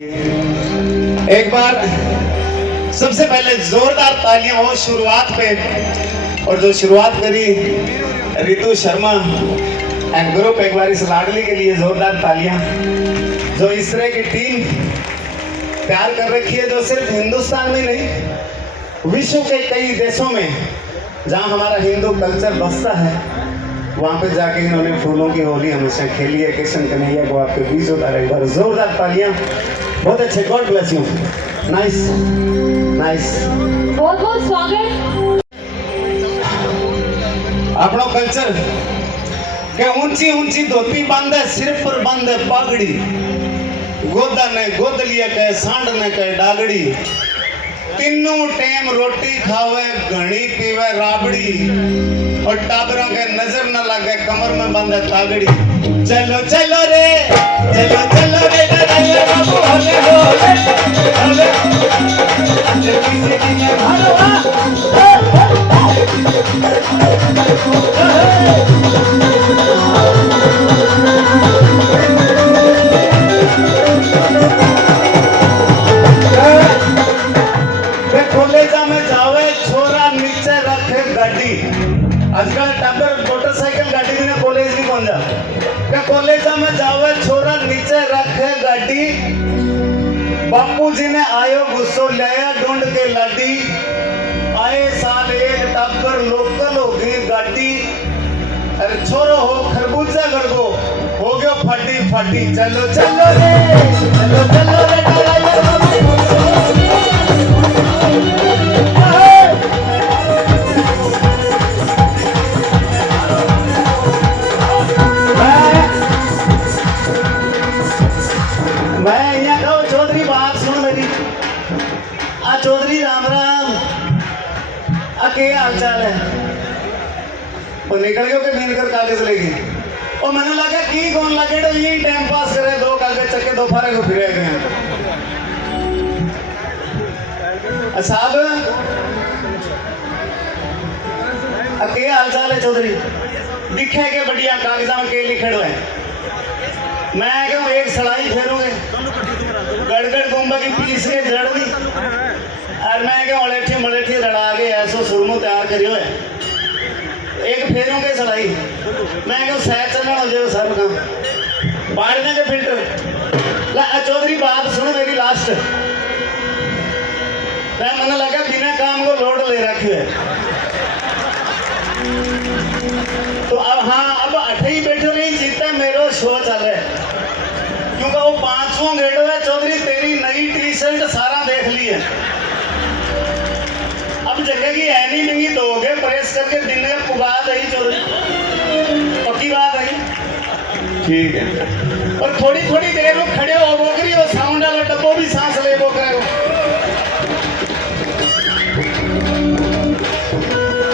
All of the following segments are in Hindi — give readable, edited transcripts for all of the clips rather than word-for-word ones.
एक बार सबसे पहले जोरदार तालियां हो शुरुआत पे। और जो शुरुआत करी रितु शर्मा एंड ग्रुप, एक बार इस लाडली के लिए जोरदार तालियां। जो इस तरह की टीम तैयार कर रखी है, जो सिर्फ हिंदुस्तान में नहीं विश्व के कई देशों में जहां हमारा हिंदू कल्चर बसता है, वहां पे जाके इन्होंने फूलों की होली हमेशा खेली है। किशन कन्हैया को आपके बीच उतारा, एक बार जोरदार तालियां। बहुत अच्छे, God bless you, nice nice. बहुत बहुत स्वागत। अपनो कल्चर के ऊंची ऊंची धोती बांधे, सिर पर बांधे पागड़ी, गोदा ने गोद लिया कहे, सांड ने कहे डागड़ी, तीनों टाइम रोटी खावे, घनी पीवे राबड़ी, और टाबरों के नजर न लगे, कमर में बांधे तागड़ी। चलो चलो रे, चलो चलो रे, डराइए बाबू होले होले होले, जल्दी से कीजिए भरवा। कॉलेजा में जावे छोरा नीचे रखे गाड़ी, आजकल टाबर मोटरसाइकिल गाड़ी में कॉलेज भी पहुंच जा। क्या कॉलेजा में जावे छोरा नीचे रखे गाड़ी, बापू जी ने आयो गुस्सो लाया ढूंढ के लाडी, आए साल एक टाबर लोकल हो गई गाड़ी, अरे छोरो हो खरबूजा गड़गो हो गयो फाटी फाटी। चलो चलो रे, चलो चलो रे, मैं यहाँ कहूँ चौधरी, बात सुन मेरी। आ चौधरी राम राम, के हाल चाल है? वो निकल गयो के मिलकर कागज लेगी। और मैंने लगा की कौन लगे तो यही टाइम पास करे, दो कागज चक्के दो फारे को फिरे गए। साहब के हाल चाल है चौधरी? दिखे के बढ़िया कागजा में के लिखे हुए। मैं क्यों एक सड़ाई फेरूंगे, गड़गड़ गुम्बा की पीस के जड़ दी, और मैं क्यों अलेठी मलेठी रड़ा के ऐसो सुरमू तैयार करियो है, एक फेरूंगे सड़ाई। मैं क्यों सह चलना हो जाए सर का बाढ़ने के फिल्टर। ला चौधरी बात सुनो मेरी लास्ट। मैंने लगा बिना काम को लोड ले रखे है, तो अब हाँ अब अठे ही बैठो नहीं जीता मेरो शो चल रहा है, क्योंकि वो 5वां गेड़ो है। चौधरी तेरी नई टी शर्ट सारा देख ली है, अब जगह की है नहीं नहीं दोगे प्रेस करके दिन में पुगा दही। चौधरी पक्की बात है, ठीक है। और थोड़ी थोड़ी देर में खड़े हो बोकरी और साउंड वाला डब्बो भी सांस ले बोकरे को।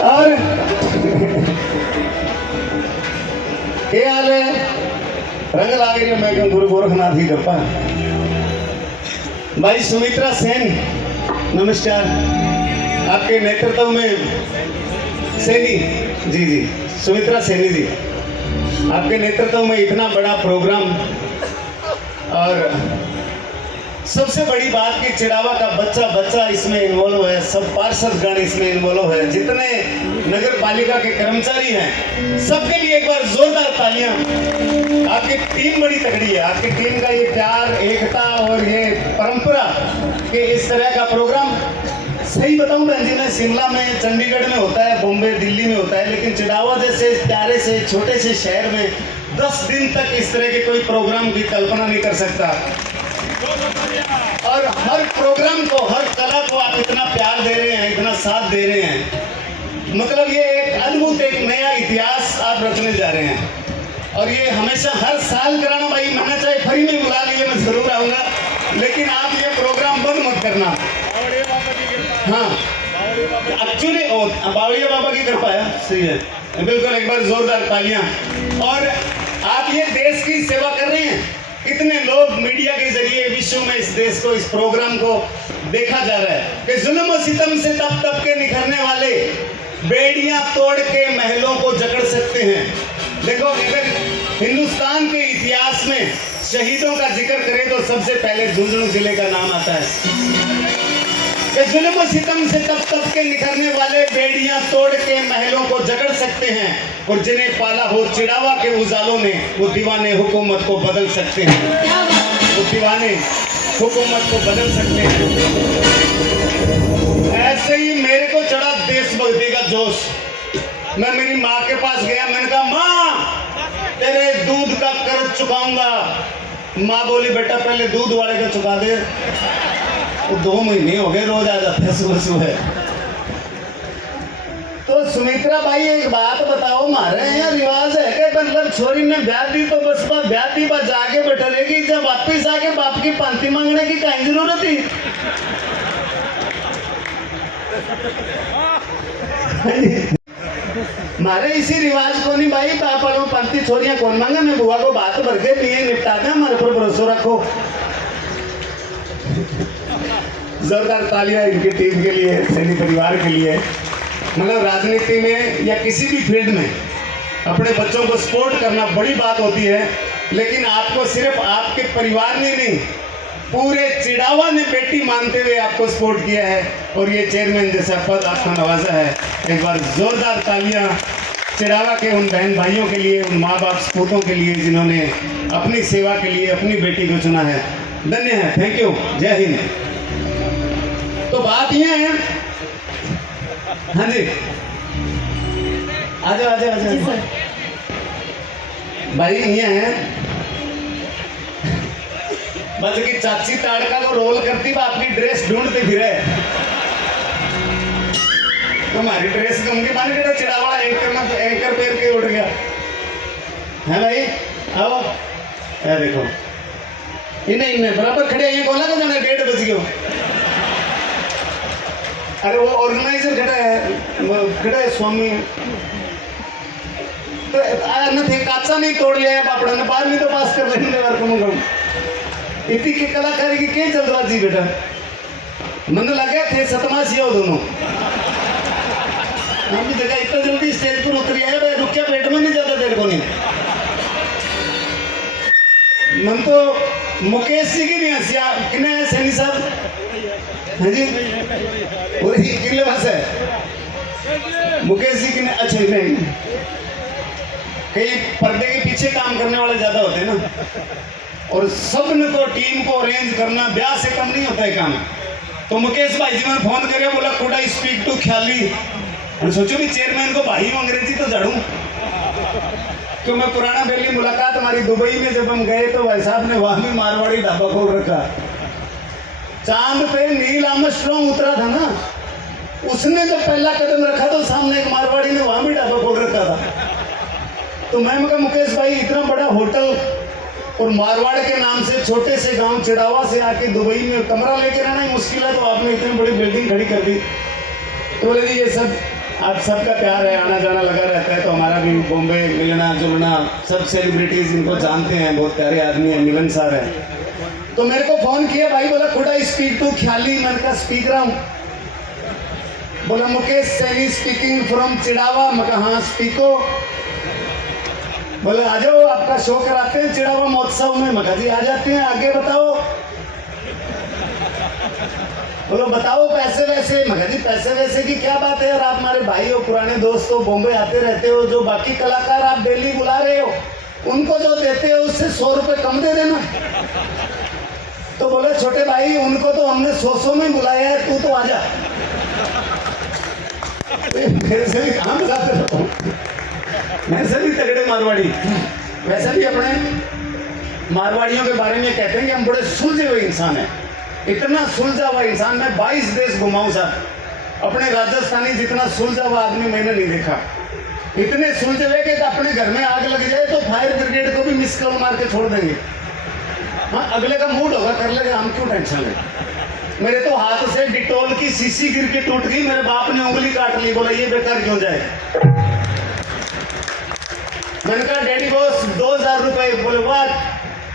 और क्या हाल है? रंग लाग रही है। मैं क्यों गुरु गोरखनाथ की कृपा। भाई सुमित्रा सेन, नमस्कार। आपके नेतृत्व में सैनी जी जी, सुमित्रा सैनी जी, आपके नेतृत्व में इतना बड़ा प्रोग्राम। और सबसे बड़ी बात कि चिड़ावा का बच्चा बच्चा इसमें इन्वॉल्व है, सब पार्षद गण इसमें इन्वॉल्व है, जितने नगर पालिका के कर्मचारी हैं सबके लिए एक बार जोरदार तालियां। आपकी टीम बड़ी तगड़ी है, आपकी टीम का ये प्यार, एकता और ये परंपरा कि इस तरह का प्रोग्राम, सही बताऊं बहन जी, मैं शिमला में, चंडीगढ़ में होता है, बॉम्बे दिल्ली में होता है, लेकिन चिड़ावा जैसे प्यारे से छोटे से शहर में 10 दिन तक इस तरह के कोई प्रोग्राम की कल्पना नहीं कर सकता। और हर प्रोग्राम को, हर कला को आप इतना प्यार दे रहे हैं, इतना साथ दे रहे हैं, मतलब ये एक अद्भुत एक नया इतिहास आप रचने जा रहे हैं। और ये हमेशा हर साल कराना। भाई मैंने चाहे फ्री में बुला लिए, मैं जरूर आऊंगा, लेकिन आप ये प्रोग्राम बंद मत करना। हाँ एक्चुअली बावड़िया बाबा की कृपा है, सही है, बिल्कुल। एक बार जोरदार तालियां। और आप ये देश की सेवा कर रहे हैं, इतने लोग मीडिया के जरिए विश्व में इस देश को, इस प्रोग्राम को देखा जा रहा है कि जुल्म और सितम से तप तप के निखरने वाले बेड़ियां तोड़ के महलों को जकड़ सकते हैं। देखो, अगर हिंदुस्तान के इतिहास में शहीदों का जिक्र करें तो सबसे पहले झुंझुनू जिले का नाम आता है कि जुल्म सितम से तप तप के निखरने वाले बेड़ियां तोड़ के महलों को जकड़ सकते हैं, और जिन्हें पाला हो चिड़ावा के उजालों ने वो दीवाने हुकूमत को बदल सकते हैं। क्या बात वो दीवाने हुकूमत को बदल सकते हैं। ऐसे ही मेरे को चढ़ा देशभक्ति का जोश। मैं मेरी माँ के पास गया, मैंने कहा माँ तेरे दूध का कर्ज चुकाऊंगा। माँ बोली बेटा पहले दूध वाले का चुका दे। वो 2 महीने हो गए रोज आ जाते हैं सुबह सुबह। तो सुमित्रा भाई एक बात बताओ, हमारे यहाँ रिवाज है कि मतलब छोरी ने ब्याह दी तो बस ब्याह दी बस जाके बैठा रहेगी, जब वापिस आके बाप की पांति मांगने की कहीं जरूरत थी? मारे इसी रिवाज को नहीं भाई, बाप वालों पांति छोरियां कौन मांगे, मैं बुआ को बात भर के पिए निपटा दे, हमारे पर भरोसा रखो। जोरदार तालियां इनकी टीम के लिए, सैनी परिवार के लिए। मतलब राजनीति में या किसी भी फील्ड में अपने बच्चों को सपोर्ट करना बड़ी बात होती है, लेकिन आपको सिर्फ आपके परिवार ने नहीं, पूरे चिड़ावा ने बेटी मानते हुए आपको सपोर्ट किया है, और ये चेयरमैन जैसा पद आपको नवाजा है। एक बार जोरदार तालियां चिड़ावा के उन बहन भाइयों के लिए, उन माँ बाप सपूतों के लिए जिन्होंने अपनी सेवा के लिए अपनी बेटी को चुना है। धन्य है, थैंक यू, जय हिंद। तो बात ये है, हाँ जी आजा आजा आजा जी सर। भाई ये है बस की चाची ताड़का को रोल करती वो आपकी ड्रेस ढूंढते फिरे। तुम्हारी ड्रेस कम के माने बेटा चिड़ावाड़ा एंकर पैर के उठ गया है भाई। आओ ये देखो इन्हें इन्हें बराबर खड़े हैं, बोला का जाने 1:30 बज गयो। अरे वो ऑर्गेनाइजर खड़ा है स्वामी तो न थे काचा नहीं तोड़ लिया बापड़ा ने, 12वीं तो पास कर लेने वर्क में इतनी के कलाकारी की क्या चल रहा जी बेटा? मन लगा थे सतमासी हो दोनों। हम भी जगह इतना जल्दी स्टेज पर उतरी आया भाई, रुक क्या पेट में नहीं जाता तेरे को नहीं। मन तो मुकेश जी की नहीं हंसिया किने है सैनी साहब, हाँ जी पूरी किले बस है मुकेश जी की। अच्छा नहीं, कई पर्दे के पीछे काम करने वाले ज्यादा होते हैं ना, और सब ने तो टीम को अरेंज करना ब्याह से कम नहीं होता है काम। तो मुकेश भाई जी ने फोन करके बोला कुड आई स्पीक टू ख्याली, और सोचो भी चेयरमैन को भाई अंग्रेजी तो झाड़ू। तो मैं पुराना बेली मुलाकात हमारी दुबई में जब हम गए तो भाई साहब ने वहां भी मारवाड़ी ढाबा खोल रखा। चांद पे नील आर्मस्ट्रांग उतरा था ना, उसने जब पहला कदम रखा तो सामने एक मारवाड़ी ने वहां भी ढाबा खोल रखा था। तो मैं कहा मुकेश भाई इतना बड़ा होटल और मारवाड़ के नाम से छोटे से गांव चिड़ावा से आके दुबई में कमरा लेके रहना ही मुश्किल है, तो आपने इतनी बड़ी बिल्डिंग खड़ी कर दी। तो बोले जी ये सब आप सबका प्यार है, आना जाना लगा रहता है, तो हमारा भी बॉम्बे मिलना जुलना, सब सेलिब्रिटीज इनको जानते हैं, बहुत प्यारे आदमी है, मिलनसार है। तो मेरे को फोन किया भाई, बोला कुड आई स्पीक टू ख्याली, मैंने कहा स्पीक रहा हूँ। बोला मुकेश सैनी स्पीकिंग फ्रॉम चिड़ावा, मैं कहा हाँ स्पीको। बोले आ जाओ आपका शो कराते हैं चिड़ावा महोत्सव में, मैं कहा जी आ जाते हैं, आगे बताओ। बोलो बताओ पैसे वैसे, मैं कहा जी पैसे वैसे की क्या बात है यार, आप हमारे भाई हो, पुराने दोस्त हो, बॉम्बे आते रहते हो, जो बाकी कलाकार आप डेली बुला रहे हो उनको जो देते हो उससे 100 रुपए कम दे देना। तो बोले छोटे भाई उनको तो हमने 100 में बुलाया है, तू तो आ जा। मेरे से भी काम बुलाते रहो, मेरे से भी तगड़े मारवाड़ी। वैसे भी अपने मारवाड़ियों के बारे में कहते हैं कि हम बड़े सुलझे हुए इंसान हैं, इतना सुलझा हुआ इंसान। मैं 22 देश घुमाऊं साहब, अपने राजस्थानी जितना सुलझा हुआ आदमी मैंने नहीं देखा। इतने सुलझे हुए कि अपने घर में आग लग जाए तो फायर ब्रिगेड को भी मिस कॉल मार के छोड़ देंगे। हाँ अगले का मूड होगा कर लेगा, हम क्यों टेंशन लें। मेरे तो हाथ से डिटोल की शीशी गिर के टूट गई, मेरे बाप ने उंगली काट ली, बोला ये बेकार क्यों जाए। मैंने कहा डैडी बॉस 2000 रुपए, बोले वाह।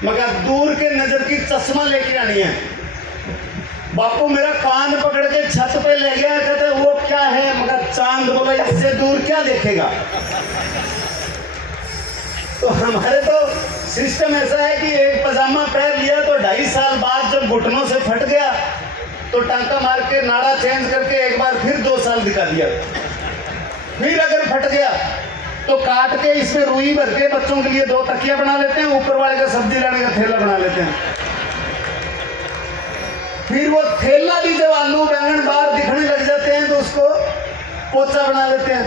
मैं कहा दूर के नजर की चश्मा लेके आनी है। बापू मेरा कान पकड़ के छत पे ले गया, कहते वो क्या है, मगर चांद। बोला इससे दूर क्या देखेगा। तो हमारे तो सिस्टम ऐसा है कि एक पजामा पहन लिया तो 2.5 साल बाद जब घुटनों से फट गया तो टांका मार के नाड़ा चेंज करके एक बार फिर 2 साल दिखा दिया। फिर अगर फट गया तो काट के इसमें रुई भर के बच्चों के लिए 2 तकिया बना लेते हैं, ऊपर वाले का सब्जी लाने का थैला बना लेते हैं। फिर वो थैला भी जब आलू बैंगन बाहर दिखने लग जाते हैं तो उसको पोचा बना लेते हैं,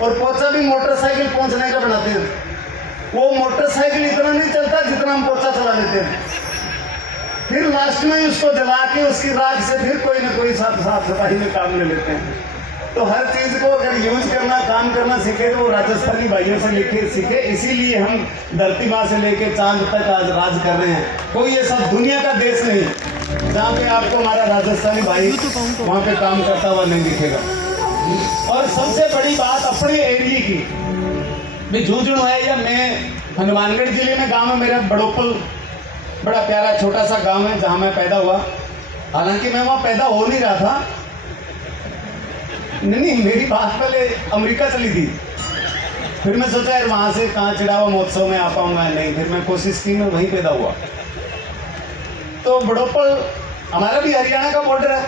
और पोचा भी मोटरसाइकिल पहुंचने का बनाते हैं। वो मोटरसाइकिल इतना नहीं चलता जितना हम पोचा चला लेते हैं। फिर लास्ट में उसको जला के उसकी राख से फिर कोई ना कोई साफ सफाई में काम ले लेते हैं। तो हर चीज को अगर यूज करना, काम करना सीखे तो वो राजस्थानी भाइयों से लेके सीखे। इसीलिए हम धरती माँ से लेके चांद तक आज राज कर रहे हैं। कोई ऐसा दुनिया का देश नहीं जहाँ पे आपको हमारा राजस्थानी भाई वहाँ पे काम करता हुआ नहीं दिखेगा। और सबसे बड़ी बात अपने एरिया की, मैं झुंझुनू है या मैं हनुमानगढ़ जिले में गांव है मेरा बड़ोपल, बड़ा प्यारा छोटा सा गांव है जहां मैं पैदा हुआ। हालांकि मैं वहां पैदा हो नहीं रहा था, नहीं मेरी बात पहले अमेरिका चली थी। फिर मैं सोचा यार वहां से कहाँ चिड़ावा महोत्सव में आ पाऊंगा, नहीं, फिर मैं कोशिश की, मैं वहीं पैदा हुआ। तो बड़ोपल हमारा भी हरियाणा का बॉर्डर है,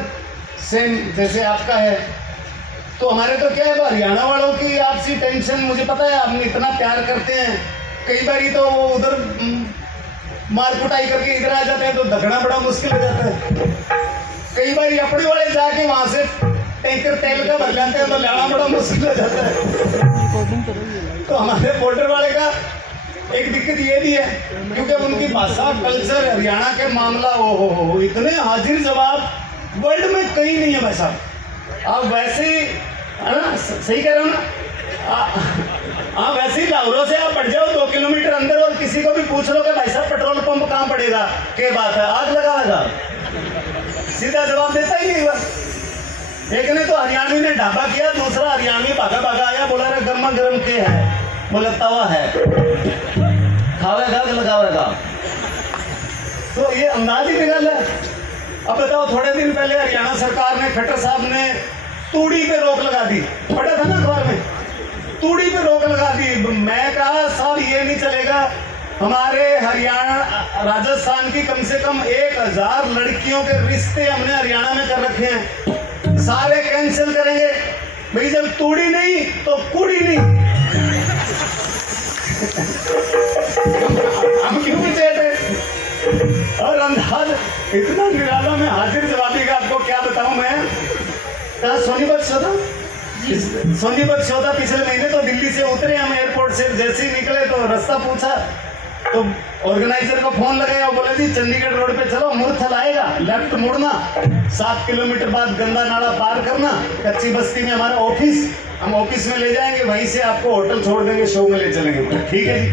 सेम जैसे आपका है। तो हमारे तो क्या है, हरियाणा वालों की आपसी टेंशन मुझे पता है, हम इतना प्यार करते हैं। कई बार तो वो उधर मार कुटाई करके इधर आ जाते हैं तो दगना बड़ा मुश्किल हो जाता है। कई बार अपने वाले जाके वहां से टैंकर तेल का भर जाते हैं तो लाना बड़ा मुश्किल हो जाता है। तो हमारे बॉर्डर वाले का एक दिक्कत ये भी है क्योंकि उनकी भाषा, कल्चर, हरियाणा के मामला हो इतने हाजिर जवाब वर्ल्ड में कहीं नहीं है भाई साहब। आप वैसे है ना, सही कह रहे हो ना। हाँ वैसे ही लाहौरों से आप बढ़ जाओ 2 किलोमीटर अंदर और किसी को भी पूछ लो कि भाई साहब पेट्रोल पंप कहाँ पड़ेगा, क्या बात है, आग लगाएगा, सीधा जवाब देता ही नहीं। बस एक ने तो हरियाणवी ने ढाबा किया, दूसरा हरियाणवी भागा भागा आया, बोला रे गर्मा गर्म के है, बोला तवा है, खावेगा कि लगावेगा। तो ये अंदाज ही निकल है। अब बताओ, थोड़े दिन पहले हरियाणा सरकार ने, खट्टर साहब ने तूड़ी पे रोक लगा दी, पढ़ा था ना अखबार में, तूड़ी पे रोक लगा दी। मैं कहा साहब ये नहीं चलेगा, हमारे हरियाणा राजस्थान की कम से कम 1000 लड़कियों के रिश्ते हमने हरियाणा में कर रखे हैं, सारे कैंसिल करेंगे भाई। जब तूड़ी नहीं तो कुड़ी नहीं। हम क्यों चेते और अंदाज इतना निराला में हाजिर जवाबी का आपको क्या बताऊं मैं। सोनीपत चौदह पिछले महीने तो दिल्ली से उतरे हम एयरपोर्ट से, जैसे ही निकले तो रास्ता पूछा तो ऑर्गेनाइजर को फोन लगाया, बोले जी चंडीगढ़ रोड पे चलो, मुरथल आएगा, लेफ्ट मुड़ना, 7 किलोमीटर बाद गंदा नाला पार करना, कच्ची बस्ती में हमारा ऑफिस, हम ऑफिस में ले जाएंगे, वहीं से आपको होटल छोड़ देंगे, शो में ले चलेंगे। ठीक है जी।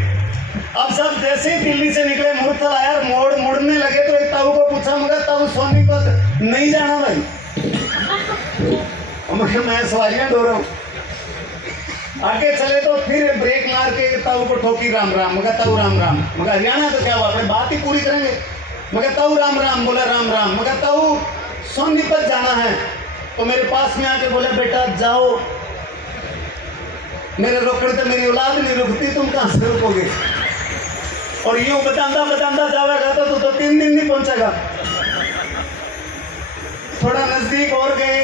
अब सब जैसे ही दिल्ली से निकले, मुरथल आया, मुड़ने लगे तो एक ताऊ को पूछा, मगर ताऊ सोनीपत नहीं जाना भाई, मैं सवारियां ढो रहा हूँ। आगे चले तो फिर ब्रेक मार के ताऊ को ठोकी, राम राम, मगर ताऊ राम राम, मगर हरियाणा तो क्या हुआ, अपने बात ही पूरी करेंगे, मगर ताऊ राम राम, बोला राम राम, मगर ताऊ सोनीपत जाना है। तो मेरे पास में आके बोले बेटा जाओ, मेरे रोकड़े तो मेरी औलाद नहीं रुकती, तुम कहाँ से रुकोगे। और यूं बतांदा बतांदा जाएगा तो तू तो 3 दिन नहीं पहुंचेगा। थोड़ा नजदीक और गए,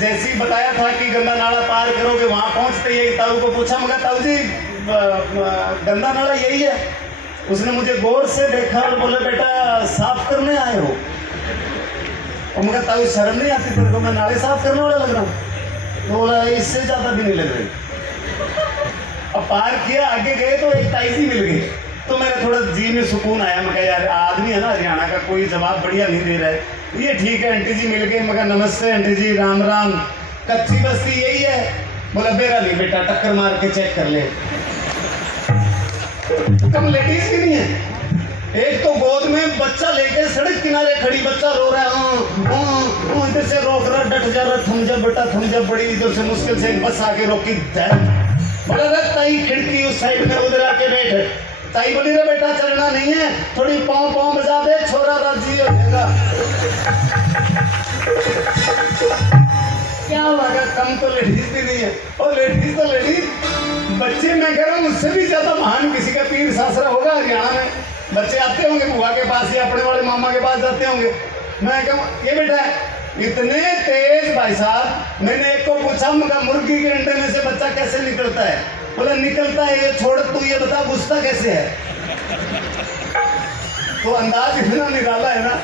जैसी बताया था कि गंदा नाला पार करोगे, वहां पहुंचते ही ताऊ को पूछा, मगर ताऊ जी गंदा नाला यही है। उसने मुझे गौर से देखा और बोले बेटा साफ करने आए हो। और मगर ताऊ शर्म नहीं आती तेरे को, मैं नाले साफ करने वाला लग रहा हूँ। तो बोला इससे ज्यादा भी नहीं लग रही। अब पार किया, आगे गए तो एक ताई जी मिल गई, तो मेरा थोड़ा जी में सुकून आया। मैं कहा यार आदमी है ना हरियाणा का, कोई जवाब बढ़िया नहीं दे रहा है, ये ठीक है। आंटी जी मिल गए, मगर नमस्ते आंटी जी, राम राम, कच्ची बस्ती यही है। बोला बेरा नहीं बेटा, टक्कर मार के चेक कर ले। कम लेडीज की नहीं है, एक तो गोद में बच्चा लेके सड़क किनारे खड़ी, बच्चा रो रहा है, इधर से रोक रहा, डट जा रहा, थम जा बेटा थम जा, बड़ी इधर से मुश्किल से बस आके रोकी। बोला रख ताई खिड़की उस साइड में, उधर आके बैठ। ताई बोली रे बेटा चलना नहीं है, थोड़ी पाँव पाँव बजा दे, छोरा राजी हो जाएगा। क्या हुआ, कम तो लेडीज भी नहीं है, और लेडीज तो लेडीज बच्चे मैं कह रहा हूँ उससे भी ज्यादा महान किसी का पीर सासरा होगा हरियाणा में। बच्चे आते होंगे बुआ के पास या अपने वाले मामा के पास जाते होंगे। मैं कहूँ ये बेटा इतने तेज भाई साहब, मैंने एक को पूछा मगर मुर्गी के अंडे में से बच्चा कैसे निकलता है? बोला निकलता है ये छोड़, तू ये बता घुसता कैसे है? तो अंदाज इतना निकाला है ना,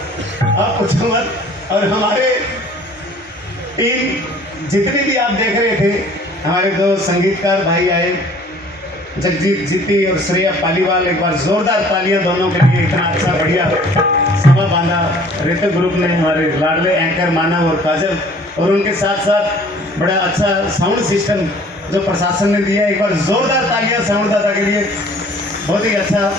आप पूछो मत। और हमारे टीम जितने भी आप देख रहे थे, हमारे दो संगीतकार भाई आए, जगजीत जीती और श्रेया पालीवाल, एक बार जोरदार तालियां दोनों के लिए। इतना अच्छा बढ़िया सभा बांधा ऋतिक ग्रुप ने, हमारे लाडले एंकर मानव और काजल, और उनके साथ साथ बड़ा अच्छा साउंड सिस्टम जो प्रशासन ने दिया। एक बार जोरदार तालियां साउंड दाता के लिए, बहुत ही अच्छा।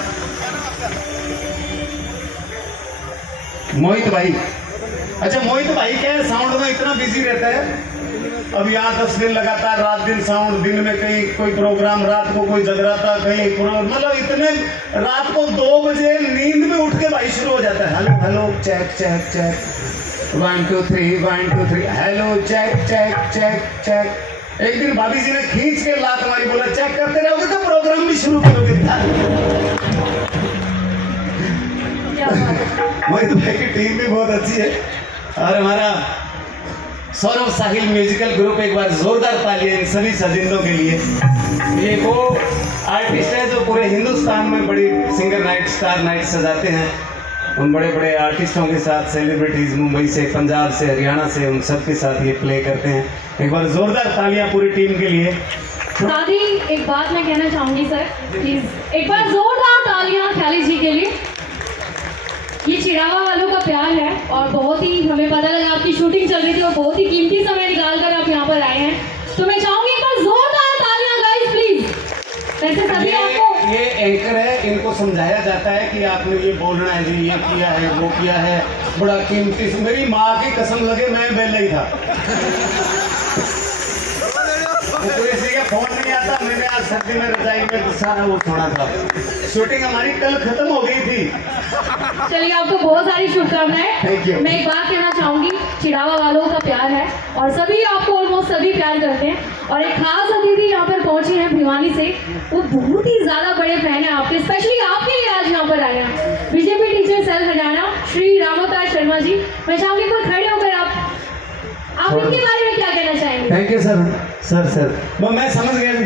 मोहित भाई, अच्छा मोहित भाई क्या है, साउंड में इतना बिजी रहता है। अब यहाँ 10 दिन लगातार रात दिन साउंड, दिन में कहीं कोई प्रोग्राम, रात को कोई जगराता, कहीं मतलब इतने रात को 2 बजे नींद में उठ के भाई शुरू हो जाता है। Hello hello check check check 1 2 3 1 2 3 hello check check check check. एक दिन भाभी जी ने खींच के लात मारी, बोला चेक करते रहोगे तो प्रोग्राम भी शुरू करोगे। मोहित भाई की टीम भी बहुत अच्छी है। और हमारा सौरभ साहिल म्यूजिकल ग्रुप, एक बार जोरदार तालियां इन सभी सजिंदों के लिए। ये वो आर्टिस्ट है जो पूरे हिंदुस्तान में बड़ी सिंगर नाइट, स्टार नाइट सजाते हैं। उन बड़े बड़े आर्टिस्टों के साथ, सेलिब्रिटीज मुंबई से, पंजाब से, हरियाणा से, उन सब के साथ ये प्ले करते हैं। एक बार जोरदार तालियां पूरी टीम के लिए। साथ ही एक बात मैं कहना चाहूंगी सर, प्लीज एक बार जोरदार तालियां ख्याली जी के लिए। ये चिड़ावा वालों का प्यार है और बहुत ही, हमें पता लगा आपकी शूटिंग चल रही थी और बहुत ही कीमती समय निकाल कर आप यहाँ पर आए हैं, तो मैं चाहूंगी एक बार जोरदार तालियां गाइस प्लीज। वैसे सभी आपको ये एंकर है, इनको समझाया जाता है कि आपने ये बोलना है जी, ये किया है, वो किया है, बड़ा कीमती। मेरी माँ की कसम लगे मैं बेला ही था। किसी का फोन नहीं आता, मैंने आज सर्दी में रजाई में गुस्सा है वो छोड़ा था। शूटिंग हमारी कल खत्म हो गई थी। चलिए आपको बहुत सारी शुभकामनाएं। Thank you. मैं एक बात कहना चाहूंगी, चिड़ावा वालों का प्यार है और सभी आपको ऑलमोस्ट सभी प्यार करते हैं। और एक खास अतिथि यहाँ पर पहुंचे हैं भिवानी से, वो बहुत ही ज्यादा बड़े फैन है आपके, स्पेशली आपके लिए आज यहाँ पर आए हैं। BJP teacher cell Haryana Shri Ramotaj Sharma ji, मैं चाहूंगी एक बार खड़े होकर आप इनके बारे में क्या कहना चाहेंगे? Thank you sir. वो मैं समझ गया जी,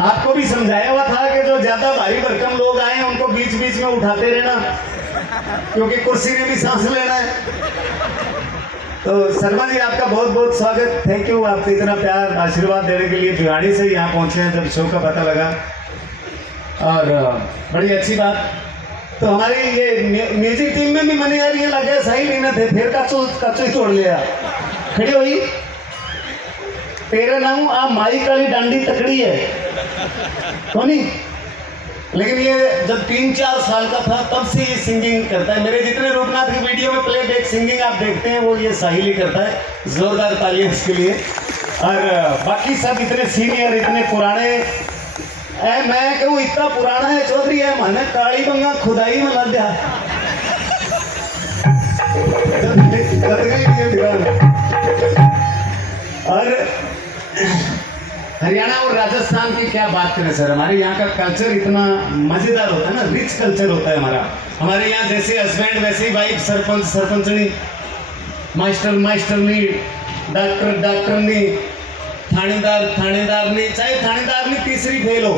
आपको भी समझाया हुआ था कि जो ज्यादा भारी भरकम लोग आए हैं उनको बीच बीच में उठाते रहना, क्योंकि कुर्सी ने भी सांस लेना है। तो शर्मा जी आपका बहुत बहुत स्वागत, थैंक यू, आपको इतना प्यार आशीर्वाद देने के लिए। भिवाड़ी से यहाँ पहुँचे हैं जब शो का पता लगा, और बड़ी अच्छी बात। तो हमारी ये म्यूजिक टीम में भी मनी यार ये लगे सही लेना थे, फिर कच्चू ही तोड़ लिया। खड़ी हुई तेरे नाम आ माई काली डांडी तकड़ी है कौनी। लेकिन ये जब 3-4 साल का था तब से ये सिंगिंग करता है। मेरे जितने रूपनाथ की वीडियो में प्लेबैक सिंगिंग आप देखते हैं वो ये साहिल ही करता है। जोरदार तालियां इसके लिए। और बाकी सब इतने सीनियर, इतने पुराने, मैं कहूँ इतना पुराना है चौधरी है माने काली बंगा खुदाई में लग गया। और हरियाणा और राजस्थान की क्या बात करें सर, हमारे यहाँ का कल्चर इतना मजेदार होता है ना, रिच कल्चर होता है हमारा। हमारे यहाँ जैसे हस्बैंड वैसे ही वाइफ, सरपंच सरपंचनी, मास्टर मास्टरनी, डॉक्टर डॉक्टरनी, थानेदार थानेदारनी, चाहे थानेदारनी तीसरी फेल हो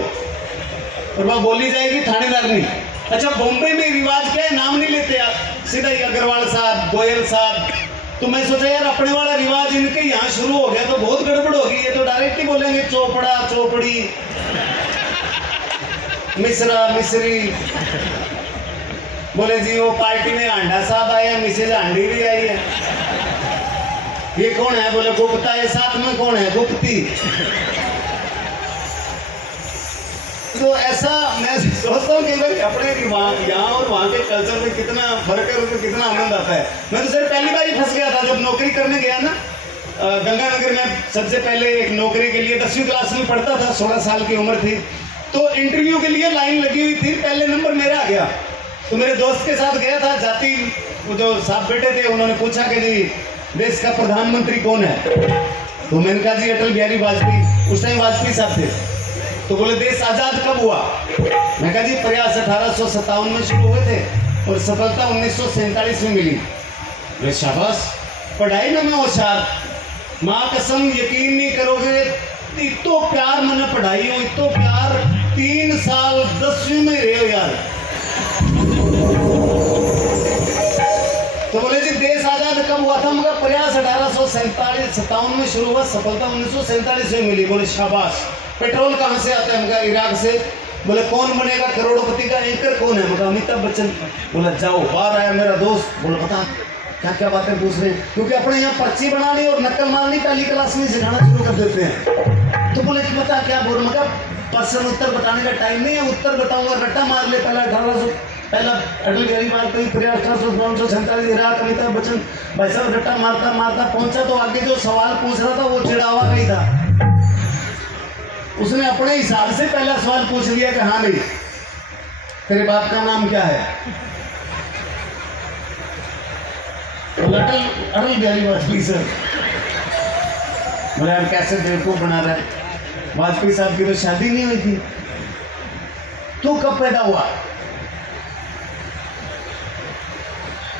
और वह बोली जाएगी थानेदारनी। अच्छा बॉम्बे में रिवाज क्या है, नाम नहीं लेते आप, सीधा ही अग्रवाल साहब, गोयल साहब। तो मैं सोचा यार अपने वाला रिवाज इनके यहाँ शुरू हो गया तो बहुत गड़बड़ होगी, ये तो डायरेक्ट ही बोलेंगे चोपड़ा चोपड़ी, मिश्रा मिश्री। बोले जी वो पार्टी में आंडा साहब आया, मिसेज आंडी भी आई है। ये कौन है? बोले गुप्ता है। साथ में कौन है? गुप्ती। तो ऐसा मैं सोचता हूँ कि भाई अपने यहाँ और वहाँ के कल्चर में कितना फर्क है, उसमें कितना आनंद आता है। मैं तो सर पहली बार ही फंस गया था जब नौकरी करने गया ना गंगानगर में। सबसे पहले एक नौकरी के लिए 10वीं क्लास में पढ़ता था, 16 साल की उम्र थी। तो इंटरव्यू के लिए लाइन लगी हुई थी, पहले नंबर मेरा आ गया। तो मेरे दोस्त के साथ गया था, जाति जो साहब बेटे थे उन्होंने पूछा कि जी देश का प्रधानमंत्री कौन है? तो मैंने कहा जी अटल बिहारी वाजपेयी। उस टाइम वाजपेयी साहब थे। तो बोले देश आजाद कब हुआ? मैं कहा जी प्रयास 1857 में शुरू हुए थे और सफलता 1947 में मिली। बोले शाबाश, पढ़ाई में मैं होशियार, माँ कसम यकीन नहीं करोगे, इतो प्यार मैंने पढ़ाई हो, इतो प्यार 3 साल 10वीं में रहे हो यार। तो बोले जी देश आजाद कब हुआ था? मगर प्रयास 1847 में शुरू हुआ, सफलता 1947 में मिली। बोले शाबाश, पेट्रोल कहाँ से आता है? मगर इराक से। बोले कौन बनेगा करोड़पति का एंकर कौन है? मगर अमिताभ बच्चन। बोला जाओ, बाहर आया मेरा दोस्त, बोला बता क्या क्या बातें पूछ रहे हैं, क्योंकि अपने यहाँ पर्ची बनानी और नकल मारनी पहली क्लास में सिखाना शुरू कर देते हैं। तो बोले कि बता क्या बोल, मगर प्रश्न उत्तर बताने का टाइम नहीं है, उत्तर बताऊंगा, रट्टा मार ले। पहला 1800 पहला अटल बिहारी वाजपेयी, प्रयास 1847 इराक, अमिताभ बच्चन। भाई साहब रट्टा मारता मारता पहुंचा तो आगे जो सवाल पूछ रहा था वो चिड़ावा का ही था। उसने अपने हिसाब से पहला सवाल पूछ लिया कि हाँ नहीं, तेरे बाप का नाम क्या है? अटल बिहारी वाजपेयी सर। बोला यार कैसे बेवकूफ बना रहा है, वाजपेयी साहब की तो शादी नहीं हुई थी। तू कब पैदा हुआ?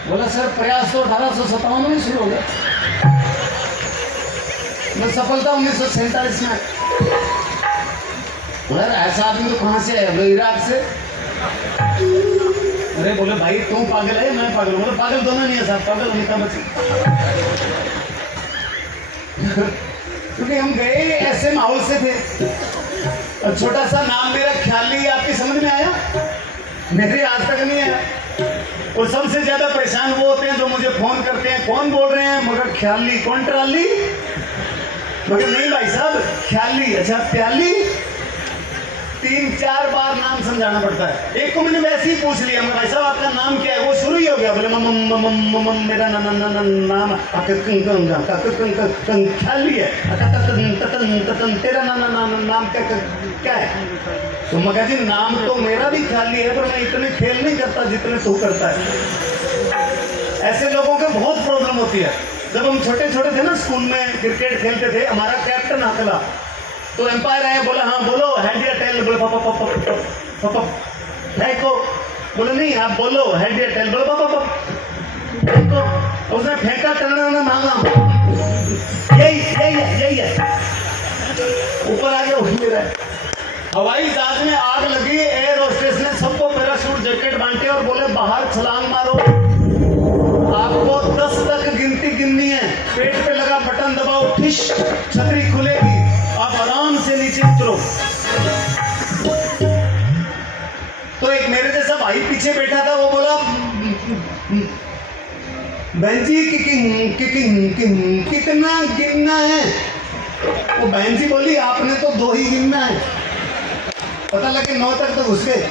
बोला सर प्रयास तो 1857 में शुरू हो गया, मैं सफलता 1947 में। बोला ऐसा आदमी तो कहाँ से है? बोले इराक से। अरे बोले भाई तू पागल है मैं पागल? बोले पागल दोनों नहीं है साहब, पागल अमिताभ बच्चन। क्योंकि हम गए ऐसे माहौल से थे, और छोटा सा नाम मेरा ख्याली, आपकी समझ में आया? मेरे आज तक नहीं आया। और सबसे ज्यादा परेशान वो होते हैं जो मुझे फोन करते हैं, कौन बोल रहे हैं? मगर ख्याली। कौन ट्राली? मगर नहीं भाई साहब ख्याली। अच्छा प्याली? 3-4 बार नाम समझाना पड़ता है। एक को मैंने वैसे ही पूछ लिया, मैं भाई साहब आपका नाम क्या है? वो शुरू ही हो गया, बोले मेरा नाम ख्याली है। तेरा नाम क्या है? तो मैं कहा जी नाम तो मेरा भी ख्याली है, पर मैं इतने खेल नहीं करता जितने तू करता है। ऐसे लोगों को बहुत प्रॉब्लम होती है। जब हम छोटे छोटे थे ना, स्कूल में क्रिकेट खेलते थे, हमारा कैप्टन हकला, तो एम्पायर आया, बोला हाँ बोलो हेड या टेल। बोले पापा फेंको। बोले नहीं आप बोलो हेड या टेल। बोले पापा फेंको। उसने फेंका, टर्न मांगा, यही है। ऊपर आ गया, उठ नहीं रहा। हवाई जहाज में आग लगी, एयर होस्टेस ने सबको पैराशूट जैकेट बांटे और बोले बाहर छलांग मारो, आपको 10 तक गिनती गिननी है, पेट पे लगा बटन दबाओ, ठिश छतरी खुलेगी, आप आराम से नीचे उतरो। तो एक मेरे जैसा भाई पीछे बैठा था, वो बोला बहन जी कितना गिनना है? वो बहन जी बोली आपने तो 2 ही गिनना है। पता लगे 9 तक तो घुस गए।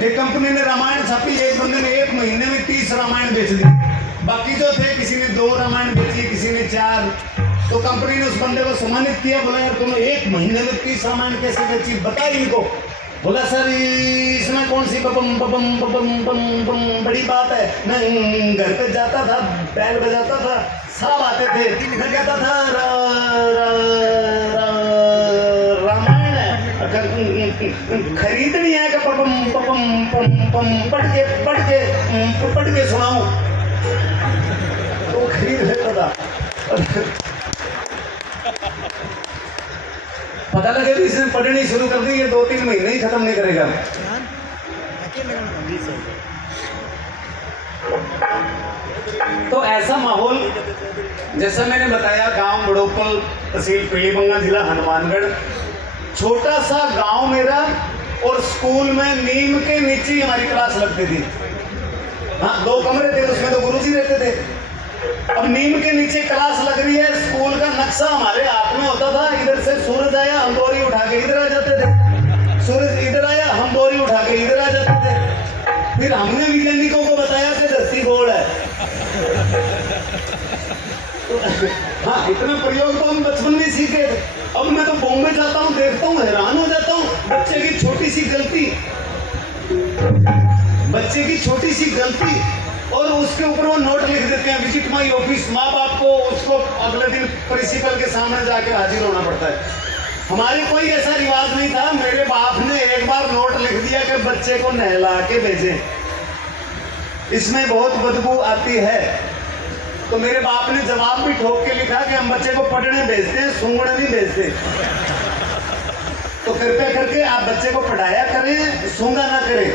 एक कंपनी ने रामायण छापी, एक बंदे ने 1 महीने में 30 रामायण बेच दी। बाकी जो थे किसी ने 2 रामायण बेची, किसी ने 4। तो कंपनी ने उस बंदे को सम्मानित किया, बोला यार तुमने 1 महीने में 30 रामायण कैसे बेची, बता इनको। बोला सर इसमें कौन सी बड़ी बात है, मैं घर पे जाता था, बैग बजाता था, सब आते थे, मैं कहता था रामायण है, खरीदनी है कि पढ़ के सुनाऊं, तो खरीद लेता था। पता लगे भी इसने पढ़नी शुरू कर दी, ये 2-3 महीने ही खत्म नहीं करेगा। तो ऐसा माहौल, जैसा मैंने बताया, गांव बड़ोपल, तहसील पीलीभंगा, जिला हनुमानगढ़, छोटा सा गांव मेरा, और स्कूल में नीम के नीचे ही हमारी क्लास लगती थी। हाँ 2 कमरे थे, उसमें तो गुरुजी रहते थे। अब नीम के नीचे क्लास लग रही है, स्कूल का नक्शा हमारे हाथ में होता था, इधर से सूरज आया हम बोरी उठा के इधर आ जाते थे, सूरज इधर आया हम बोरी उठा के इधर आ जाते थे। फिर हमने वैज्ञानिकों को बताया कि धरती गोल है। हाँ इतने प्रयोग तो हम बचपन में सीखे थे। अब मैं तो बॉम्बे जाता हूँ, देखता हूँ, हैरान हो जाता हूँ, बच्चे की छोटी सी गलती और उसके ऊपर वो नोट लिख देते हैं, विजिट माई ऑफिस। माँ बाप को उसको अगले दिन प्रिंसिपल के सामने जाके हाजिर होना पड़ता है। हमारे कोई ऐसा रिवाज नहीं था। मेरे बाप ने एक बार नोट लिख दिया कि बच्चे को नहला के भेजें, इसमें बहुत बदबू आती है। तो मेरे बाप ने जवाब भी ठोक के लिखा कि हम बच्चे को पढ़ने भेजते हैं, सूंघने नहीं भेजते। तो कृपया करके आप बच्चे को पढ़ाया करें, सूंघा ना करें।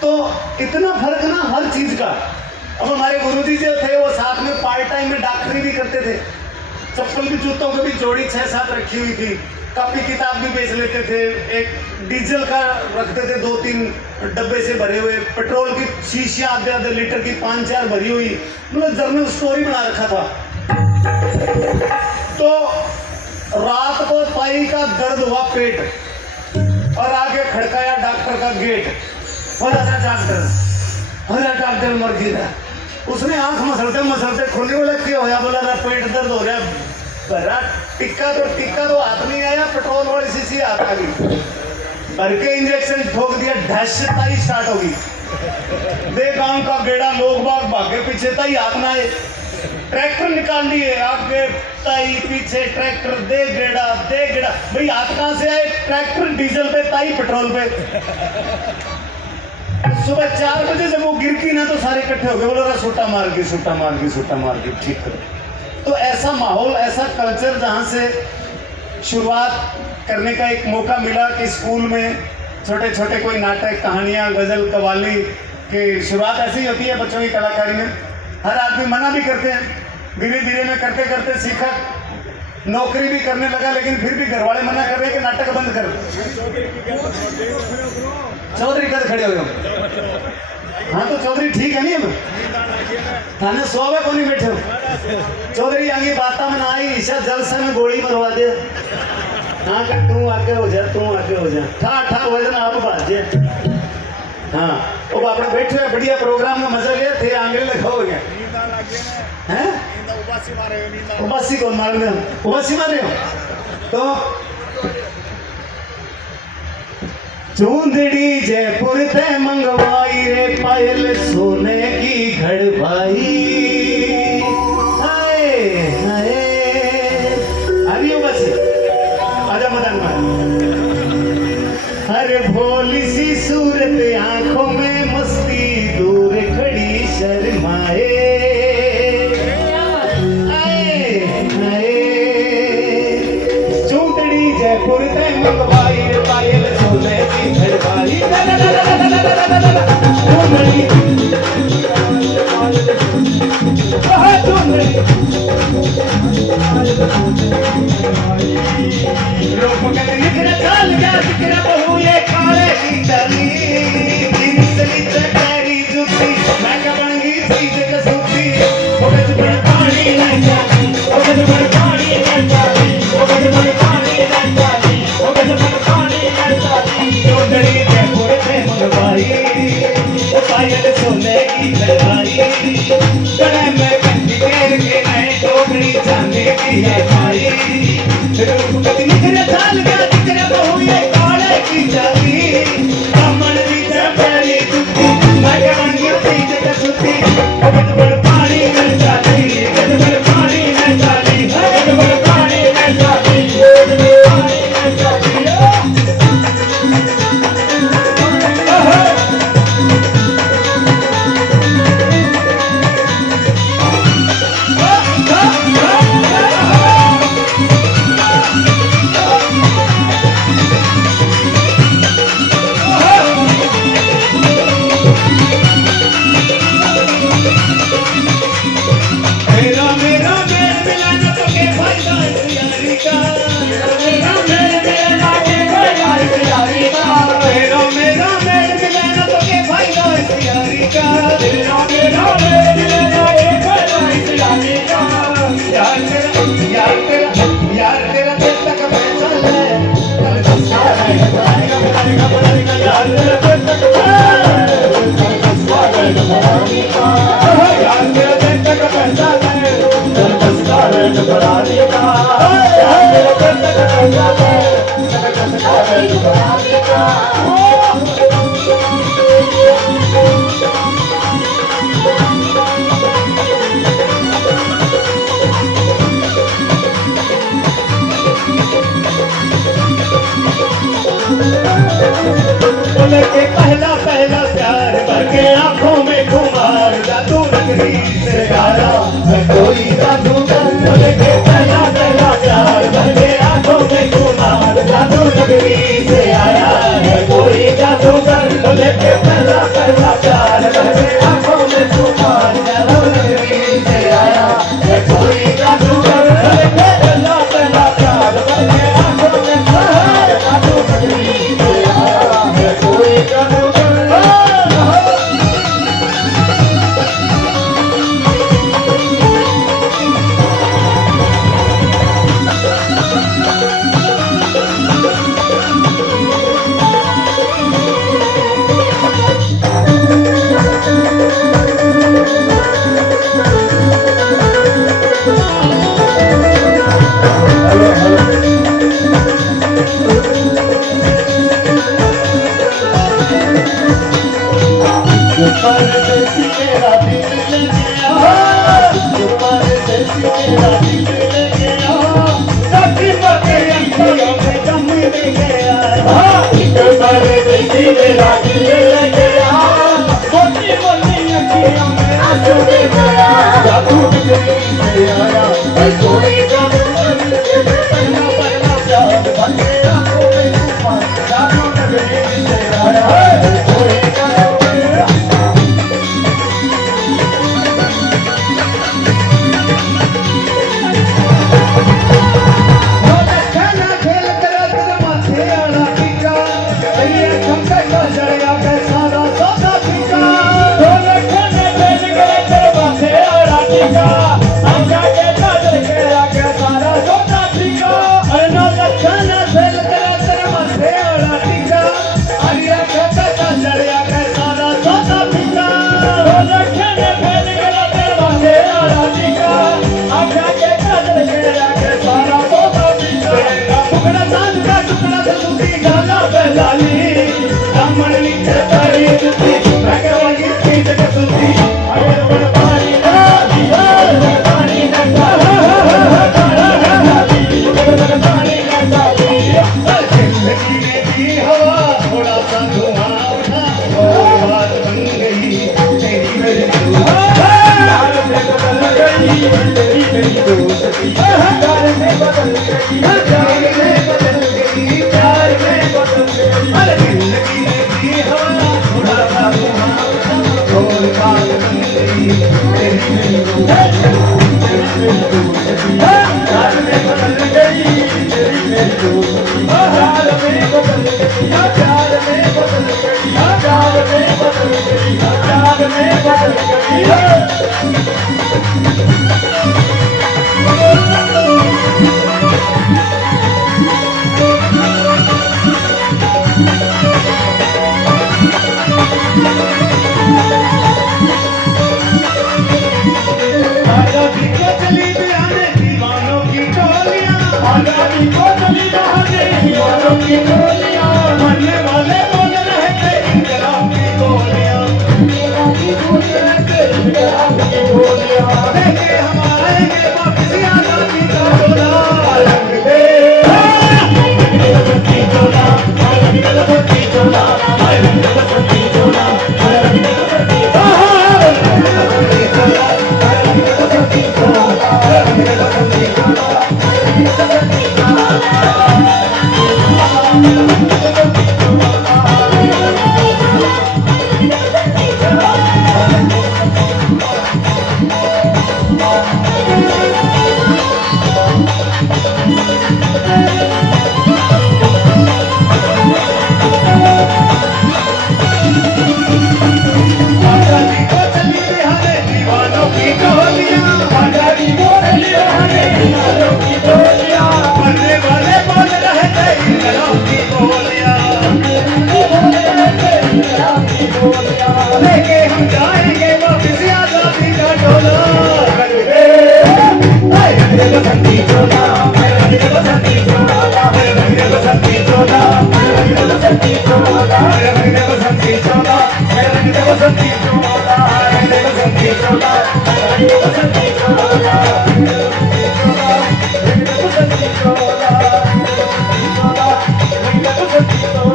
तो इतना फर्क ना हर चीज का। अब हमारे गुरुजी जो थे वो साथ में पार्ट टाइम में डॉक्टरी भी करते थे। चप्पल भी जूतों की भी जोड़ी 6-7 रखी हुई थी। कॉपी किताब भी बेच लेते थे। एक डीजल का रखते थे 2-3 डब्बे से भरे हुए। पेट्रोल की शीशियां आधे लीटर की 5-4 भरी हुई, मतलब जर्नल स्टोरी बना रखा था। तो रात को पाई का दर्द हुआ पेट और आगे खड़काया डॉक्टर का गेट। डॉक्टर मर गया। उसने आंख मसलते खोली, बोला क्या होया? बोला पेट दर्द हो रहा है। भरा टिक्का तो हाथ नहीं आया, पेट्रोल वाली शीशी हाथ आ गई। भर के इंजेक्शन ठोक दिया, ढस ताई स्टार्ट होगी। दे गांव का गेड़ा, लोग बाग भागे पीछे, ताई हाथ ना आए। ट्रैक्टर निकाल लिए, आगे ताई पीछे ट्रैक्टर, दे गेड़ा भाई हाथ कहां से आए? ट्रैक्टर डीजल पे, ताई पेट्रोल पे। सुबह 4 बजे जब वो गिर की ना तो सारे इकट्ठे हो गए, बोला सूटा मार के ठीक करो। तो ऐसा माहौल, ऐसा कल्चर जहाँ से शुरुआत करने का एक मौका मिला कि स्कूल में छोटे छोटे कोई नाटक, कहानियाँ, गजल, कव्वाली की शुरुआत ऐसी ही होती है बच्चों की कलाकारी में। हर आदमी मना भी करते हैं, धीरे धीरे में करते करते सीखा, नौकरी भी करने लगा, लेकिन फिर भी घर वाले मना कर रहे हैं कि नाटक बंद कर। चौधरी कद खड़े हो गए? हाँ तो चौधरी ठीक है नहीं? अब थाने 100 को नहीं बैठे हो। चौधरी आगे बात में आई, ईशा जलसा में गोली मरवा दे। हाँ कर तू आगे हो जा, ठा वजन आप बाजे। हाँ वो बापड़े बैठे हुए, बढ़िया प्रोग्राम में मजा लिया थे, आंगले लगा हो गया हैं। उबासी कौन मार रहे हो? उबासी मार रहे हो तो चूंदड़ी जयपुर से मंगवाई रे, पायल सोने की घड़वाई। हाय हाय अभी बस आजा मदन भाई। अरे भोली सी सूरत, आंखों में मस्ती, दूर खड़ी शर्माए। चूंदड़ी जयपुर से मंगवाई रे, पायल सोने की घड़वाई। चल गया दिखरा बहू ये काले की डली, जुती मैं क्या बन गई थी कसूती। पानी नहीं जाती, पानी नहीं जाती, चौधरी जयपुर से मंगवाई, पायल सोने की घड़वाई। गले में बंदी घेर के नए चौधरी चांदी की है भाई। निखरे चल गया दिखरे बहू ये काले की जाती, कमल की चपड़ी जुती मैं क्या बन गई थी कसूती। पानी नहीं जाती, पानी नहीं जाती, पानी नहीं जाती। बोले के पहला पहला प्यार भर के आंखों में खुमार जादू नगरी से आया मैं कोई जादूगर बोले के पहला पहला प्यार भर के आंखों में खुमार जादू नगरी से आया मैं कोई जादूगर बोले के पहला पहला प्यार भर के आंखों में खुमार जादू नगरी से आया मैं कोई जादूगर बोले के पहला पहला प्यार भर के आंखों में खुमार जादू नगरी से आया मैं कोई जादूगर परदेसी मेरा दिल ले गया परदेसी मेरा दिल ले गया सखी बके अखियों में गम ले गया परदेसी मेरा दिल ले गया मोटी मोटी अखियों में आंसू ले गया जादू नगरी से आया मैं कोई जादू पहला पहला प्यार बन गया कोई तूफान जादू नगरी से आया मैं कोई जादू Thank you.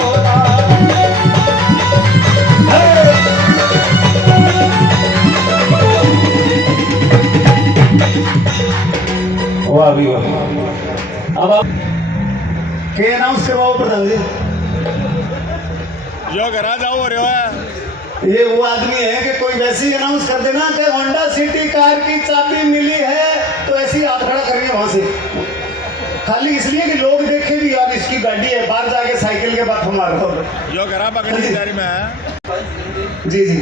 भी वाह। अब आप के अनाउंस करवाओ प्रधान जी। यो घरा जाओ हो रहा है। ये वो आदमी है कि कोई वैसे ही अनाउंस कर देना कि होंडा सिटी कार की चाबी मिली है, तो ऐसे ही हाथ खड़ा करेंगे वहां से, खाली इसलिए कि लोग देखे भी यार इसकी गाड़ी है, बाहर जाके साइकिल के बात मार रहा हो। यो घरा पकड़ की तैयारी में है। जी जी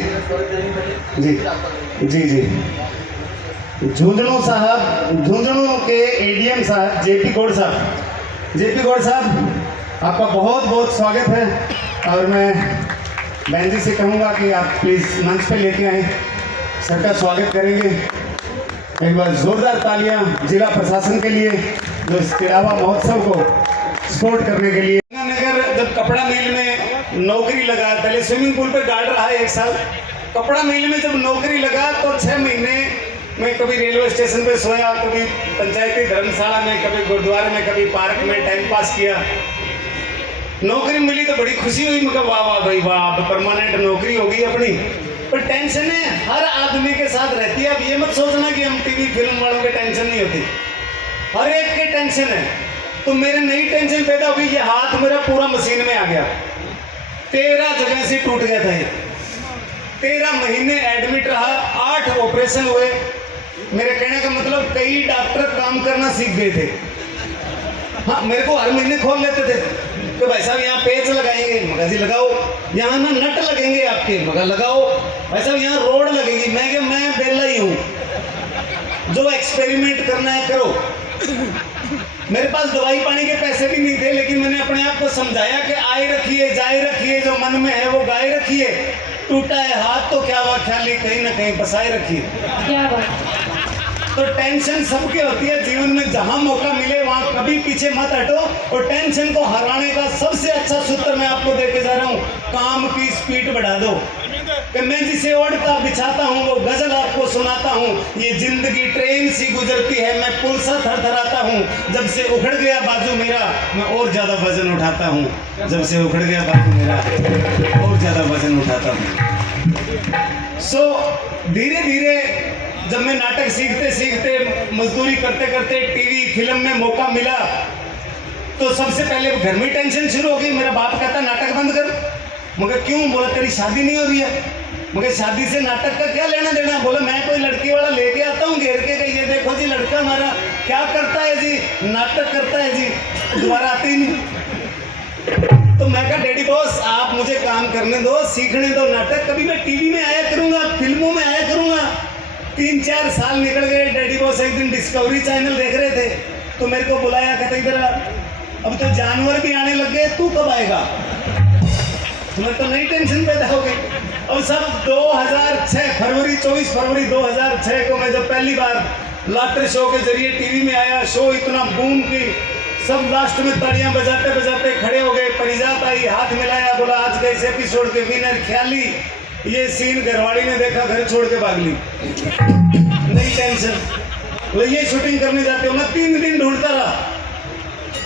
जी जी जी। झुंझुनू साहब, झुंझुनू के एडीएम साहब जेपी गौड़ साहब, जेपी गौड़ साहब आपका बहुत बहुत स्वागत है। और मैं बहन जी से कहूँगा कि आप प्लीज़ मंच पे लेके आए, सर का स्वागत करेंगे। एक बार जोरदार तालियां जिला प्रशासन के लिए जो इस चिड़ावा महोत्सव को सपोर्ट करने के लिए। नगर जब कपड़ा मिल में नौकरी लगा, पहले स्विमिंग पूल पे गार्ड रहा 1 साल, कपड़ा मिल में जब नौकरी लगा तो 6 महीने में कभी रेलवे स्टेशन पे सोया, कभी पंचायती धर्मशाला में, कभी गुरुद्वारे में, कभी पार्क में टाइम पास किया। नौकरी मिली तो बड़ी खुशी हुई, मैं कहा वाह वाह भाई वाह, परमानेंट नौकरी होगी अपनी। पर टेंशन है हर आदमी के साथ रहती है। अब ये मत सोचना कि हम टीवी फिल्म वालों के टेंशन नहीं होती, हर एक के टेंशन है। तो मेरे नई टेंशन पैदा हुई, ये हाथ मेरा पूरा मशीन में आ गया, 13 जगह से टूट गया था ये, 13 महीने एडमिट रहा, 8 ऑपरेशन हुए। मेरे कहने का मतलब कई डॉक्टर काम करना सीख गए थे। हाँ, मेरे को हर महीने खोल लेते थे कि भाई साहब यहाँ पेच लगाएंगे, मगर जी लगाओ, यहाँ ना नट लगेंगे आपके, मगर लगाओ, भाई साहब यहाँ रोड लगेगी, मैं क्या मैं बेला ही हूँ, जो एक्सपेरिमेंट करना है करो। मेरे पास दवाई पानी के पैसे भी नहीं थे, लेकिन मैंने अपने आप को समझाया कि आए रखिए जाए रखिए, जो मन में है वो गाए रखिए, टूटा है हाथ तो क्या हुआ, ख्याली कहीं ना कहीं बसाए रखिए। क्या बात। तो टेंशन सबके होती है जीवन में, जहां मौका मिले वहां कभी पीछे मत हटो। और टेंशन को हराने का सबसे अच्छा सूत्र मैं आपको देके जा रहा हूं, काम की स्पीड बढ़ा दो। कि मैं जिसे ओढ़ता बिछाता हूं वो गजल आपको सुनाता हूं, ये जिंदगी ट्रेन सी गुजरती है, मैं पुल सा थरथराता हूं, जब से उखड़ गया बाजू मेरा मैं और ज्यादा वजन उठाता हूं, जब से उखड़ गया बाजू मेरा और ज्यादा वजन उठाता हूं। सो धीरे धीरे जब मैं नाटक सीखते सीखते मजदूरी करते करते टीवी फिल्म में मौका मिला, तो सबसे पहले घर में टेंशन शुरू हो गई। मेरा बाप कहता नाटक बंद कर, मगर क्यों? बोला तेरी शादी नहीं हो रही है। मगर शादी से नाटक का क्या लेना देना? बोला मैं कोई लड़की वाला लेके आता हूँ घेर के, ये देखो जी लड़का हमारा क्या करता है जी, नाटक करता है जी, दोबारा आते ही नहीं। तो मैं कहा डैडी बॉस आप मुझे काम करने दो, सीखने दो नाटक, कभी मैं टीवी में आया करूंगा, फिल्मों में आया करूंगा। 3-4 साल निकल गए। डैडी बॉस एक दिन डिस्कवरी चैनल देख रहे थे, तो मेरे को बुलाया, कहते इधर अब तो जानवर भी आने लग गए, तू कब आएगा? तुम्हें तो नई टेंशन पैदा हो गई। और सब 2006 फरवरी 24 फरवरी 2006 को मैं जब पहली बार लाटर शो के जरिए टीवी में आया, शो इतना बूम की सब लास्ट में तालियां बजाते बजाते खड़े हो गए। परिजात आई, हाथ मिलाया, बोला आज के इस एपिसोड के विनर ख्याली। ये सीन घरवाली ने देखा, घर छोड़ के भाग ली। नई टेंशन, बोले ये शूटिंग करने जाते हो। मैं 3 दिन ढूंढता रहा,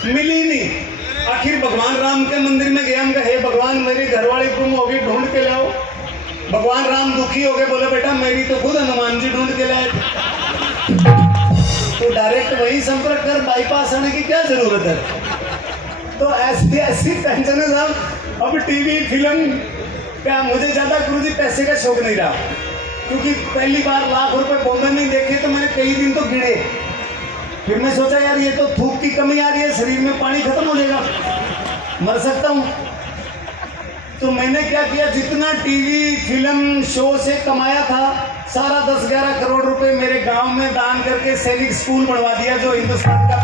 मिली नहीं। आखिर भगवान राम के मंदिर में गया, उनका हे भगवान मेरी घरवाली गुम हो गई, ढूंढ के लाओ। भगवान राम दुखी हो गए, बोले बेटा मेरी तो खुद हनुमान जी ढूंढ के लाए। तो डायरेक्ट वही संपर्क कर, बाईपास आने की क्या जरूरत है? तो ऐसी ऐसी टेंशन है साहब। अब टीवी फिल्म क्या, मुझे ज्यादा गुरुजी पैसे का शौक नहीं रहा, क्योंकि पहली बार लाख रुपए बॉम्बे में देखे तो मैंने कई दिन तो गिने। फिर मैं सोचा यार ये तो धूप की कमी आ रही है, शरीर में पानी खत्म हो जाएगा, मर सकता हूँ। तो मैंने क्या किया, जितना टीवी फिल्म शो से कमाया था सारा 10-11 करोड़ रुपए मेरे गांव में दान करके सैनिक स्कूल बनवा दिया, जो हिंदुस्तान का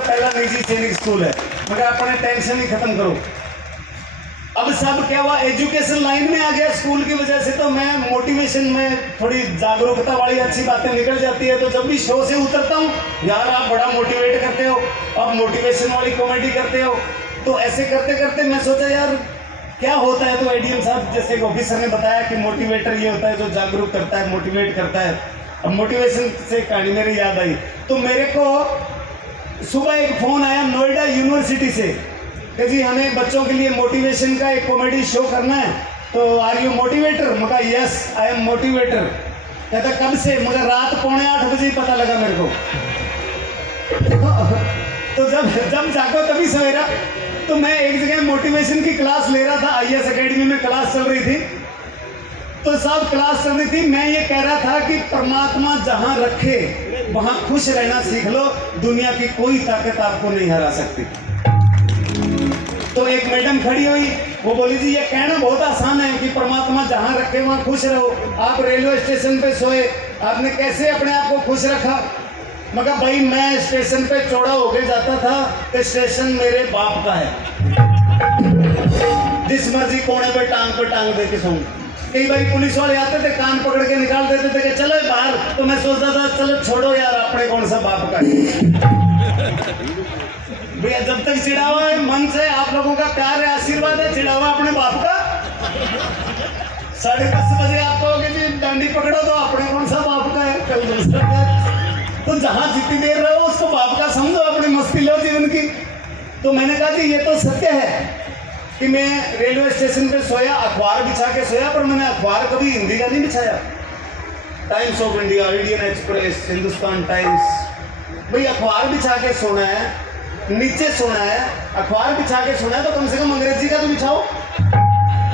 पहला निजी सैनिक स्कूल है। मगर अपने टेंशन ही खत्म करो। अब सब क्या हुआ, एजुकेशन लाइन में आ गया स्कूल की वजह से। तो मैं मोटिवेशन में थोड़ी जागरूकता वाली अच्छी बातें निकल जाती है, तो जब भी शो से उतरता हूँ, यार आप बड़ा मोटिवेट करते हो, आप मोटिवेशन वाली कॉमेडी करते हो। तो ऐसे करते करते मैं सोचा यार क्या होता है। तो एडीएम साहब जैसे ऑफिसर ने बताया कि मोटिवेटर ये होता है जो जागरूक करता है, मोटिवेट करता है। अब मोटिवेशन से कहानी मेरी याद आई, तो मेरे को सुबह एक फोन आया नोएडा यूनिवर्सिटी से कि जी हमें बच्चों के लिए मोटिवेशन का एक कॉमेडी शो करना है, तो आर यू मोटिवेटर? मैं कहा यस आई एम मोटिवेटर। कहता कब से, मगर रात 7:45 ही पता लगा मेरे को। तो जब जब जागो तभी सवेरा। तो मैं एक जगह मोटिवेशन की क्लास ले रहा था, IAS एकेडमी में क्लास चल रही थी। तो सब क्लास चल रही थी, मैं ये कह रहा था कि परमात्मा जहां रखे वहां खुश रहना सीख लो, दुनिया की कोई ताकत आपको नहीं हरा सकती। तो एक मैडम खड़ी हुई, वो बोली जी ये कहना बहुत आसान है कि परमात्मा जहां रखे वहां खुश रहो। आप रेलवे स्टेशन पे सोए, आपने कैसे अपने आप को खुश रखा? मगर भाई मैं स्टेशन पे चौड़ा होके जाता था तो स्टेशन मेरे बाप का है, जिस मर्जी कोने पे टांग दे के सोऊं। कई बार पुलिस वाले आते थे, कान पकड़ के निकाल देते थे कि चलो बाहर, तो मैं सोचता था चलो छोड़ो यार, अपने कौन सा बाप का है। भैया जब तक चिढ़ावा है मन से, आप लोगों का प्यार है, आशीर्वाद है, चिढ़ावा अपने बाप का। 10:30 बजे आप कहोगे जी डांडी पकड़ो, तो अपने कौन सा बाप का है, कल दूसरा का है। तो जहां जितनी देर रहो उसको बाप का समझो, अपनी मस्ती लो जीवन की। तो मैंने कहा जी ये तो सत्य है कि मैं रेलवे स्टेशन पे सोया, अखबार बिछा के सोया, पर मैंने अखबार कभी हिंदी का नहीं बिछाया। Times of India, Indian express, Hindustan times, भाई अखबार बिछा के सोना है, नीचे सोना है, अखबार बिछा के सोना है, तो कम से कम अंग्रेजी का तो बिछाओ।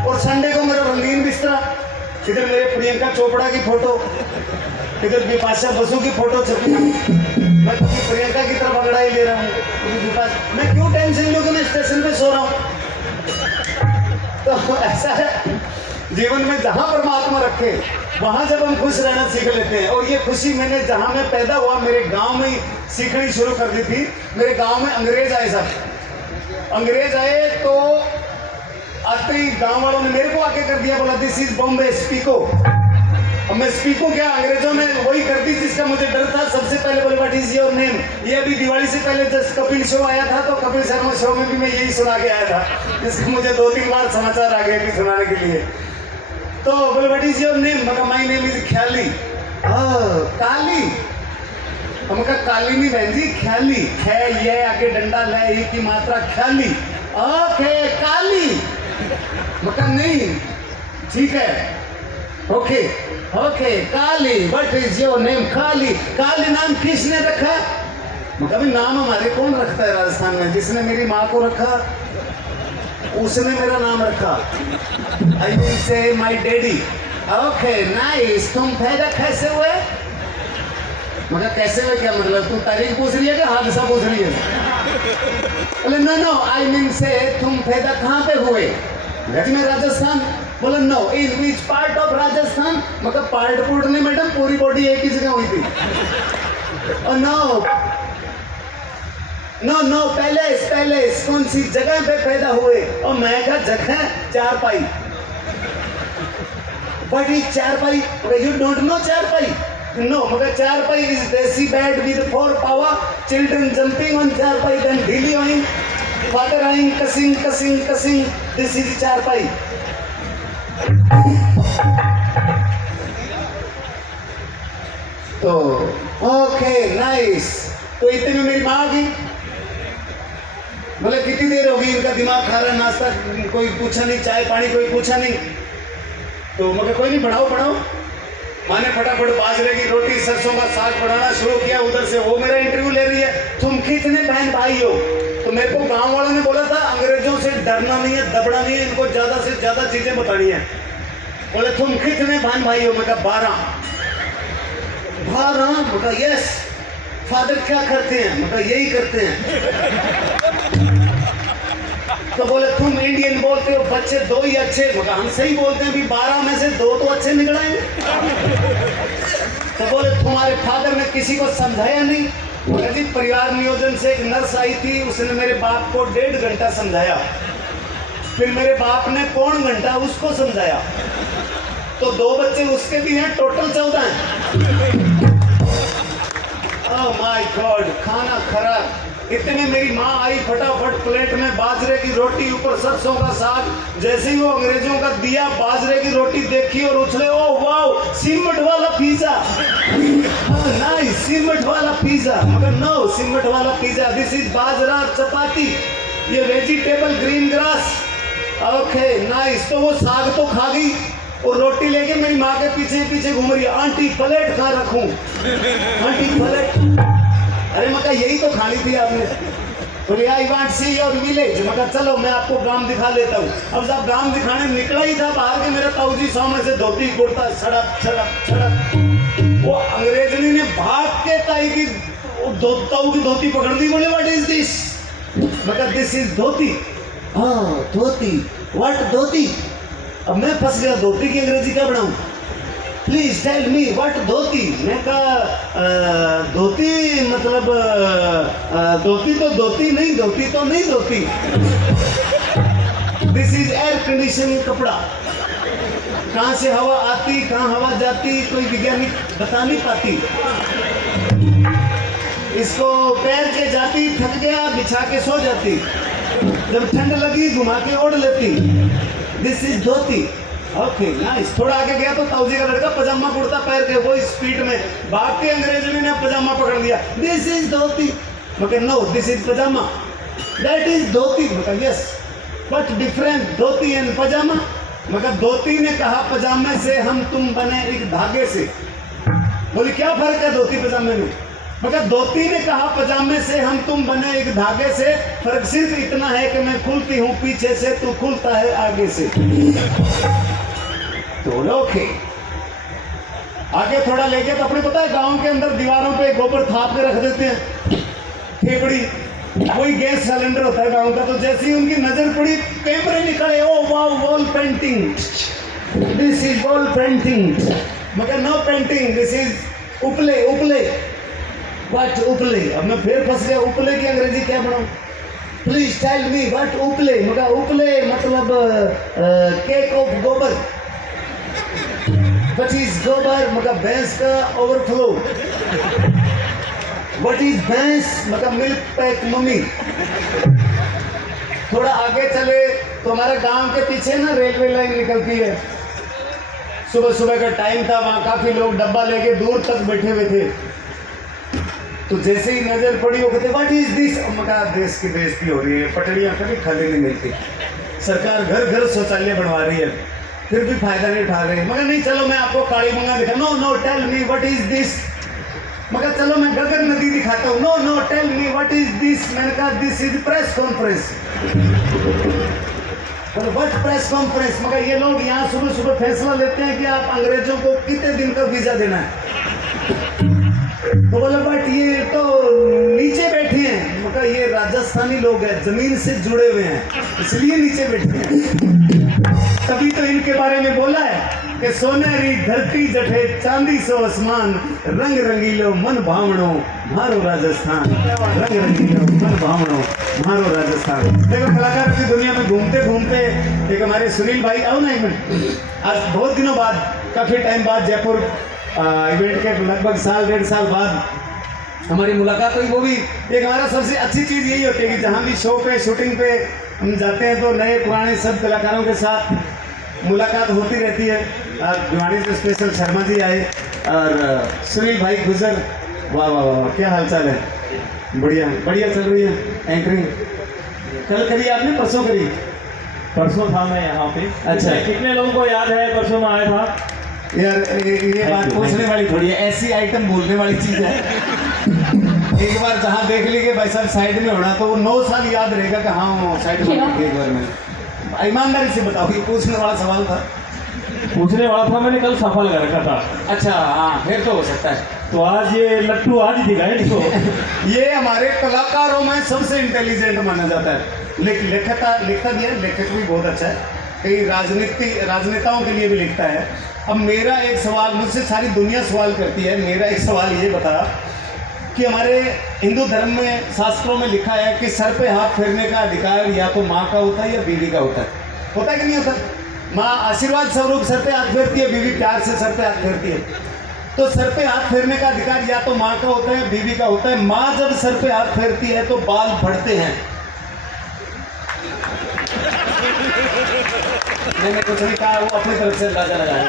और संडे को मेरा रंगीन बिस्तरा, इधर मेरे प्रियंका चोपड़ा की फोटो, इधर बिपाशा बसु की फोटो छपी, मैं कभी प्रियंका की तरफ अंगड़ाई ले रहा हूँ, कभी बिपाशा। मैं क्यों टेंशन लूँ कि मैं स्टेशन पे सो रहा हूँ? तो ऐसा है जीवन में, जहां परमात्मा रखे वहां जब हम खुश रहना सीख लेते हैं। और ये खुशी मैंने जहां मैं पैदा हुआ, मेरे गांव में ही सीखनी शुरू कर दी थी। मेरे गांव में अंग्रेज आए साहब, अंग्रेज आए तो आते ही गांव वालों ने मेरे को आके कर दिया, बोला दिस इज बॉम्बे, स्पीको। अब मैं स्पीको क्या, अंग्रेजों ने वही कर दी जिसका मुझे डर था। सबसे पहले बोले व्हाट इज योर नेम। ये अभी दिवाली से पहले जस्ट कपिल शो आया था, तो कपिल शर्मा शो में भी मैं यही सुना के आया था, जिसको मुझे 2-3 बार समाचार आ गए कि सुनाने के लिए। तो बोले व्हाट इज योर नेम, मैं माय नेम इज ख्याली। काली, हम कहा काली नहीं बहन जी, ख्याली है, ये आगे डंडा ले, ये की मात्रा ख्याली। ओके काली, मतलब नहीं, ठीक है, okay okay Kali, what is your name? Kali. Kali नाम किसने रखा? मतलब नाम हमारे कौन रखता है राजस्थान में? जिसने मेरी माँ को रखा उसने मेरा नाम रखा। I will say my daddy. Okay nice, तुम पैदा कैसे हुए? मगर कैसे हुए क्या मतलब? तू तारीख पूछ रही है कि हादसा पूछ रही है? बोले नो नो, आई मीन से तुम पैदा कहाँ पे हुए? मैं राजस्थान। बोला no, in which part of Rajasthan? मतलब पार्ट पुर्ट नहीं मैडम, पूरी बॉडी एक ही जगह हुई थी। नो नो नो, पैलेस, कौन सी जगह पे पैदा हुए? और मैं कहा जगह चारपाई। व्हाट इज चारपाई? यू डोंट नो चारपाई? नो, मगर चारपाई इज देसी bed with 4 power, children jumping on चारपाई, देन ढीली hoeing, water eyeing, causing, this is चारपाई। तो ओके नाइस। तो इतने में मेरी माँ आ गई, बोले कितनी देर होगी इनका दिमाग खा रहा, नाश्ता कोई पूछा नहीं, चाय पानी कोई पूछा नहीं। तो मगर कोई नहीं, बढ़ाओ। माँ ने फटाफट बाजरे की रोटी, सरसों का साग बनाना शुरू किया। उधर से वो मेरा इंटरव्यू ले रही है, तुम कितने बहन भाई हो? तो मेरे को गांव वालों ने बोला था अंग्रेजों से डरना नहीं है, दबना नहीं है, इनको ज्यादा से ज्यादा चीजें बतानी है। बोले तुम कितने बहन भाई हो? मैं कहा 12। मैं कहा यस। फादर क्या करते हैं? मैं कहा यही करते हैं। तो बोले तुम इंडियन बोलते हो, बच्चे 2 ही अच्छे। मैं कहा हम सही बोलते हैं, 12 में से 2 तो अच्छे निकल आएंगे। तो बोले तुम्हारे फादर ने किसी को समझाया नहीं? बोले जी परिवार नियोजन से एक नर्स आई थी, उसने मेरे बाप को 1.5 घंटा समझाया, फिर मेरे बाप ने 1.25 घंटा उसको समझाया, तो 2 बच्चे उसके भी हैं, टोटल 14 हैं। ओह माय गॉड, खाना खराब। इतने में मेरी माँ आई, फटाफट प्लेट में बाजरे की रोटी, ऊपर सरसों का साग। जैसे ही वो अंग्रेजों का दिया, बाजरे की रोटी देखी और उछले, ओ वाओ सीमेंट वाला पिज्जा। नाइस, सीमेंट वाला पिज्जा। मगर नो, सीमेंट वाला पिज्जा, दिस इज बाजरा चपाती, ये vegetable green grass. Okay nice. तो वो साग तो खा गई, और रोटी लेके मेरी माँ के पीछे पीछे घूम रही है, आंटी प्लेट कहाँ रखूं, आंटी प्लेट। अरे मैं कहा यही तो खानी थी आपने। बोले I want see your village. मैं कहा चलो मैं आपको गांव दिखा लेता हूँ। अब जब गांव दिखाने निकला ही था बाहर के, मेरे ताऊ जी सामने से धोती कुर्ता सड़क सड़क सड़क। वो अंग्रेजनी ने भाग के ताई की ताऊ की धोती पकड़ दी। बोले व्हाट इज दिस। मैं कहा दिस इज धोती। हाँ धोती, व्हाट धोती। अब मैं फंस गया, धोती की अंग्रेजी क्या बनाऊं। प्लीज टेल मी व्हाट धोती। मैं कहा धोती मतलब धोती तो धोती नहीं, धोती तो नहीं धोती। दिस इज एयर कंडीशनिंग कपड़ा। कहाँ से हवा आती कहाँ हवा जाती कोई वैज्ञानिक बता नहीं पाती। इसको पैर के जाती, थक गया बिछा के सो जाती, जब ठंड लगी घुमा के ओढ़ लेती। This is dhoti. Okay nice. थोड़ा आगे गया तो ताऊ जी का लड़का पजामा कुर्ता पैर के वो स्पीड में भाग के अंग्रेजी ने पजामा पकड़ लिया। This is dhoti. मैं no this is pyjama. That is dhoti. मैं yes but different dhoti and pyjama. मगर धोती ने कहा पजामे से हम तुम बने एक धागे से। बोली क्या फर्क है धोती पजामे में। मगर धोती ने कहा पजामे से हम तुम बने एक धागे से, फर्क सिर्फ इतना है कि मैं खुलती हूँ पीछे से, तू खुलता है आगे से। तो ओके आगे थोड़ा लेके तो अपने पता है गांव के अंदर दीवारों पे गोबर थाप के रख देते हैं, फेफड़ी वही गैस सिलेंडर होता है गांव का। तो जैसे ही उनकी नजर पड़ी कैमरे निकले, oh wow wall painting, this is wall painting. मगर नो पेंटिंग, दिस इज उपले। उपले व्हाट उपले। अब मैं फिर फंस गया, उपले की अंग्रेजी क्या बनाऊं। प्लीज टेल मी व्हाट उपले। मगर उपले मतलब केक ऑफ गोबर। व्हाट इज गोबर मगर भैंस का ओवरफ्लो। व्हाट इज भैंस मगर मिल्क पैक मम्मी। थोड़ा आगे चले तो हमारे गांव के पीछे ना रेलवे लाइन निकलती है। सुबह सुबह का टाइम था, वहां काफी लोग डब्बा लेके दूर तक बैठे हुए थे। तो जैसे ही नजर पड़ी वो कहते व्हाट इज दिस। मगर देश की बेइज्जती हो रही है, पटड़ियां कभी खाली नहीं मिलती, सरकार घर घर शौचालय बनवा रही है, फिर भी फायदा नहीं उठा रहे। मगर नहीं चलो मैं आपको काली गंगा दिखा। No no tell me what is this. मगर चलो मैं गगन नदी दिखाता हूँ। No no tell me what is this. मैंने कहा दिस इज प्रेस कॉन्फ्रेंस। बोलो व्हाट प्रेस कॉन्फ्रेंस। मगर ये लोग यहाँ सुबह सुबह फैसला लेते हैं कि आप अंग्रेजों को कितने दिन का वीजा देना है। तो बोले बट ये तो नीचे बैठे हैं। मगर ये राजस्थानी लोग हैं, जमीन से जुड़े हुए हैं, इसलिए नीचे बैठे हैं। तभी तो इनके बारे में बोला है कि सोनेरी धरती जठे चांदी सो आसमान, रंग रंगीलो मन भावणो मारो राजस्थान, रंग रंगीलो मन भावणो मारो राजस्थान। देखो कलाकारों की दुनिया में घूमते घूमते एक हमारे सुनील भाई, आओ ना एक मिनट। आज बहुत दिनों बाद, काफी टाइम बाद जयपुर इवेंट के लगभग साल डेढ़ साल बाद हमारी मुलाकात हुई। वो भी एक हमारा सबसे अच्छी चीज़ यही होती है कि जहाँ भी शो पे शूटिंग पे हम जाते हैं तो नए पुराने सब कलाकारों के साथ मुलाकात होती रहती है। भिवानी से स्पेशल शर्मा जी आए और सुनील भाई गुजर। वाह वाह वाह क्या हाल चाल है। बढ़िया बढ़िया चल रही है एंकरिंग। कल करी आपने, परसों करी। परसों था मैं यहाँ पे। अच्छा। कितने लोगों को याद है परसों में आया था। यार ये बात पूछने वाली थोड़ी है, ऐसी आइटम बोलने वाली चीज है। एक बार जहाँ देख ली कि भाई साहब साइड में होना तो वो 9 साल याद रहेगा कि हाँ साइड में एक बार में। ईमानदारी से बताओ, ये पूछने वाला सवाल था। पूछने वाला था, मैंने कल सफल कर रखा था। अच्छा हाँ फिर तो हो सकता है। तो आज ये लट्टू आज ही दिखाए इसको। ये हमारे कलाकारों में सबसे इंटेलिजेंट माना जाता है। लिखता भी है, लेखक भी बहुत अच्छा है, कई राजनेताओं के लिए भी लिखता है। अब मेरा एक सवाल, मुझसे सारी दुनिया सवाल करती है, मेरा एक सवाल ये बता कि हमारे हिंदू धर्म में शास्त्रों में लिखा है कि सर पे हाथ फेरने का अधिकार या तो माँ का होता है या बीवी का होता है कि नहीं होता। माँ आशीर्वाद स्वरूप सर पे हाथ फेरती है, बीवी प्यार से सर पे हाथ फेरती है। तो सर पे हाथ फेरने का अधिकार या तो माँ का होता है बीवी का होता है। माँ जब सर पे हाथ फेरती है तो बाल बढ़ते हैं। मैंने कुछ नहीं कहा, वो अपनी तरफ से अंदाजा लगाया है।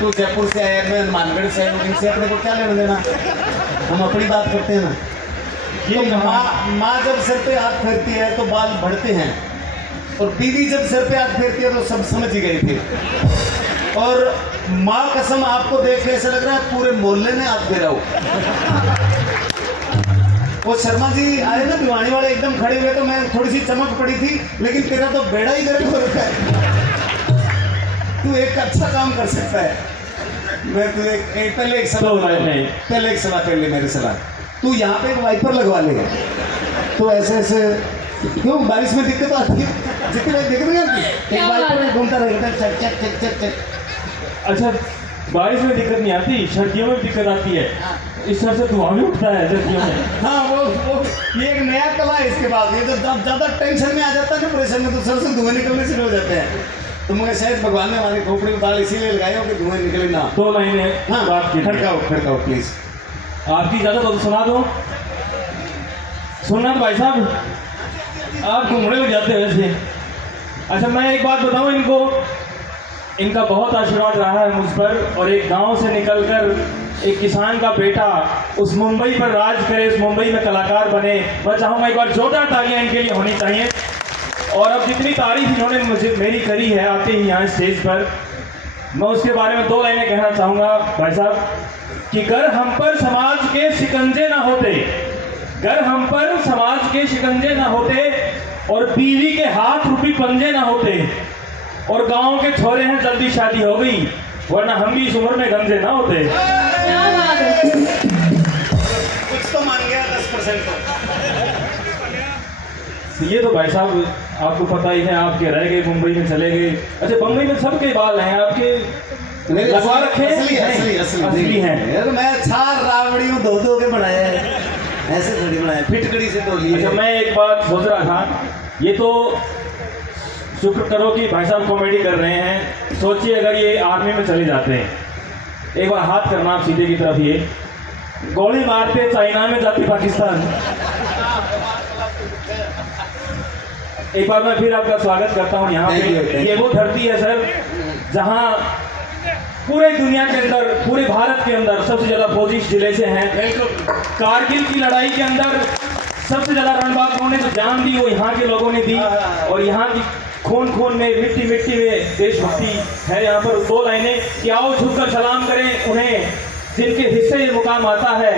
तू जयपुर से आया, मैं मानगढ़ से आया, इनसे अपने को क्या लेना देना, हम अपनी बात करते हैं ना। ये माँ जब सर पे हाथ फेरती है तो बाल बढ़ते हैं और बीवी जब सर पे हाथ फेरती है तो सब समझ ही गए थे। और माँ कसम आपको देख के ऐसा लग रहा है पूरे मोहल्ले ने हाथ फेरा हो। वो शर्मा जी आए ना भिवानी वाले एकदम खड़े हुए तो मैं थोड़ी सी चमक पड़ी थी, लेकिन तेरा तो बेड़ा ही गर्क हो रखा है। तू एक अच्छा काम कर सकता है। मैं तुझे पहले एक सलाह कर ले मेरे सलाह। तू यहाँ पे एक वाइपर लगवा ले। तो ऐसे ऐसे क्यों बारिश में दिक्कत आती है, जितनी बार दिक्कत नहीं आती, एक वाइपर में घूमता रहेगा चक चक चक चक चक। अच्छा, बारिश में दिक्कत नहीं आती, सर्दियों में दिक्कत आती है। इस तरह से धुआं भी उठता है सर्दियों में। हाँ वो ये एक नया कला है इसके बाद। ये तो ज़्यादा टेंशन में आ जाता है ना, प्रेशर में, तो सर से धुआं निकलने शुरू हो जाते हैं। तो मुझे शायद भगवान ने हमारी खोपड़ी में दाल इसीलिए लगाई हो कि धुआं निकले ना। 2 लाइनें हाँ बात की। खड़काओ प्लीज। आपकी इजाजत हो तो सुना दो। सुनना तो भाई साहब, आप घूमने लग जाते हैं वैसे। अच्छा, मैं एक बात बताऊं इनको, इनका बहुत आशीर्वाद रहा है मुझ पर, और एक गांव से निकलकर एक किसान का बेटा उस मुंबई पर राज करे, उस मुंबई में कलाकार बने। मैं चाहूँगा एक बार जोरदार तालियां इनके लिए होनी चाहिए। और अब जितनी तारीफ इन्होंने मुझे मेरी करी है आते ही यहाँ स्टेज पर, मैं उसके बारे में 2 लाइनें कहना चाहूँगा भाई साहब कि गर हम पर समाज के शिकंजे ना होते, गर हम पर समाज के शिकंजे ना होते, और बीवी के हाथ रुपी पंजे ना होते, और गांव के छोरे हैं जल्दी शादी हो गई, वरना हम भी इस उम्र में गंजे ना होते। क्या बात है। कुछ तो मान गया 10% तो ये तो भाई साहब आपको पता ही है, आपके रह गए, मुंबई में चले गए। अच्छा, मुंबई में सबके बाल हैं, आपके लगवा रखे हैं? असली हैं। यार मैं 4 रावड़ियों धो के बनाया है, ऐसे थोड़ी बनाया, फिटकड़ी से धो लिए। अच्छा, मैं एक बात सोच रहा था, ये तो शुक्र करो कि भाई साहब कॉमेडी कर रहे हैं। सोचिए अगर ये आर्मी में चले जाते हैं, एक बार हाथ करना आप सीधे की तरफ, ये गोली मारते चाइना में जाती पाकिस्तान। एक बार मैं फिर आपका स्वागत करता हूँ यहाँ पे। ये वो धरती है सर जहाँ पूरे दुनिया के अंदर, पूरे भारत के अंदर सबसे ज्यादा फौजी इस जिले से हैं। कारगिल की लड़ाई के अंदर सबसे ज्यादा रणबांकुरों ने जो जान दी वो यहाँ के लोगों ने दी, और यहाँ की खून खून में, मिट्टी मिट्टी में देशभक्ति है। यहाँ पर 2 लाइनें कि आओ झुककर सलाम करें उन्हें जिनके हिस्से ये मुकाम आता है,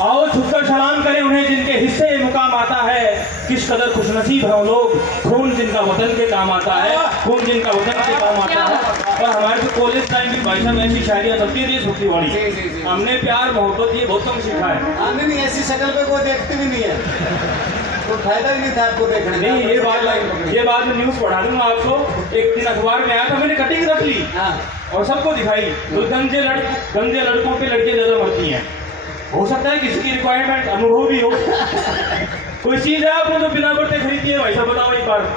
आओ झुककर सलाम करें उन्हें जिनके हिस्से ये मुकाम आता है। किस कदर खुशनसीब हैं वो लोग, खून जिनका वतन के काम आता है, खून जिनका वतन के काम आता है। और हमारे तो कॉलेज टाइम की भाई साहब ऐसी शायरियाँ चलती रही भक्ति वाली, हमने प्यार मोहब्बत ये बहुत कम सीखा है। नहीं, ऐसी शक्ल पे कोई देखते भी नहीं है, कोई फायदा ही नहीं था आपको देखने में। नहीं, ये बात मैं न्यूज़ पढ़ा दूंगा आपको। एक दिन अखबार में आया था, मैंने कटिंग रख ली और सबको दिखाई, तो गंजे लड़कों पे लड़कियां ज्यादा मरती हैं। हो सकता है किसी की रिक्वायरमेंट अनुभव भी हो। कोई चीज है आपने जो बिना बढ़ते खरीदी है, भाई साहब बताओ एक बार।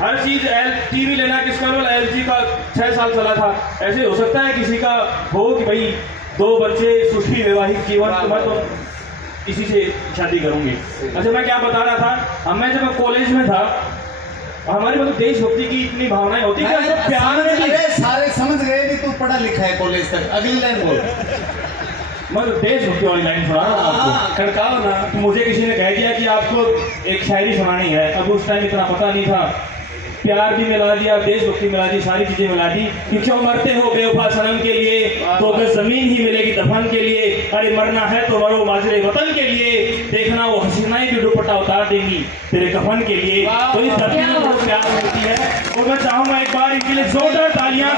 हर चीज टीवी लेना किसका, LG का 6 साल चला था। ऐसे हो सकता है किसी का हो कि भाई 2 बच्चे, सुखी वैवाहिक जीवन, तो मैं तो इसी से शादी करूंगी। अच्छा, मैं क्या बता रहा था, मैं जब कॉलेज में था, हमारी मतलब देशभक्ति की इतनी भावनाएं होती है कि प्यार में भी सारे समझ गए कि तू पढ़ा लिखा है कॉलेज तक। अगली लाइन बोल। मतलब देशभक्ति वाली लाइन सुना रहा हूं आपको। खड़काओ ना। तो मुझे किसी ने कह दिया कि आपको एक शायरी सुनानी है। अब उस टाइम इतना पता नहीं था, प्यार भी मिला दिया, देशभक्ति मिला दी, सारी चीजें मिला दी कि क्यों मरते हो बेवफा सनम के लिए, तो अगर जमीन ही मिलेगी दफन के लिए। अरे मरना है तो मरो माजरे वतन के लिए, देखना वो हसीनाएं भी दुपट्टा उतार देंगी तेरे कफन के लिए। तो इस धरती में बहुत प्यार होती है, और मैं चाहूंगा एक बार इनके लिए जोरदार तालियां।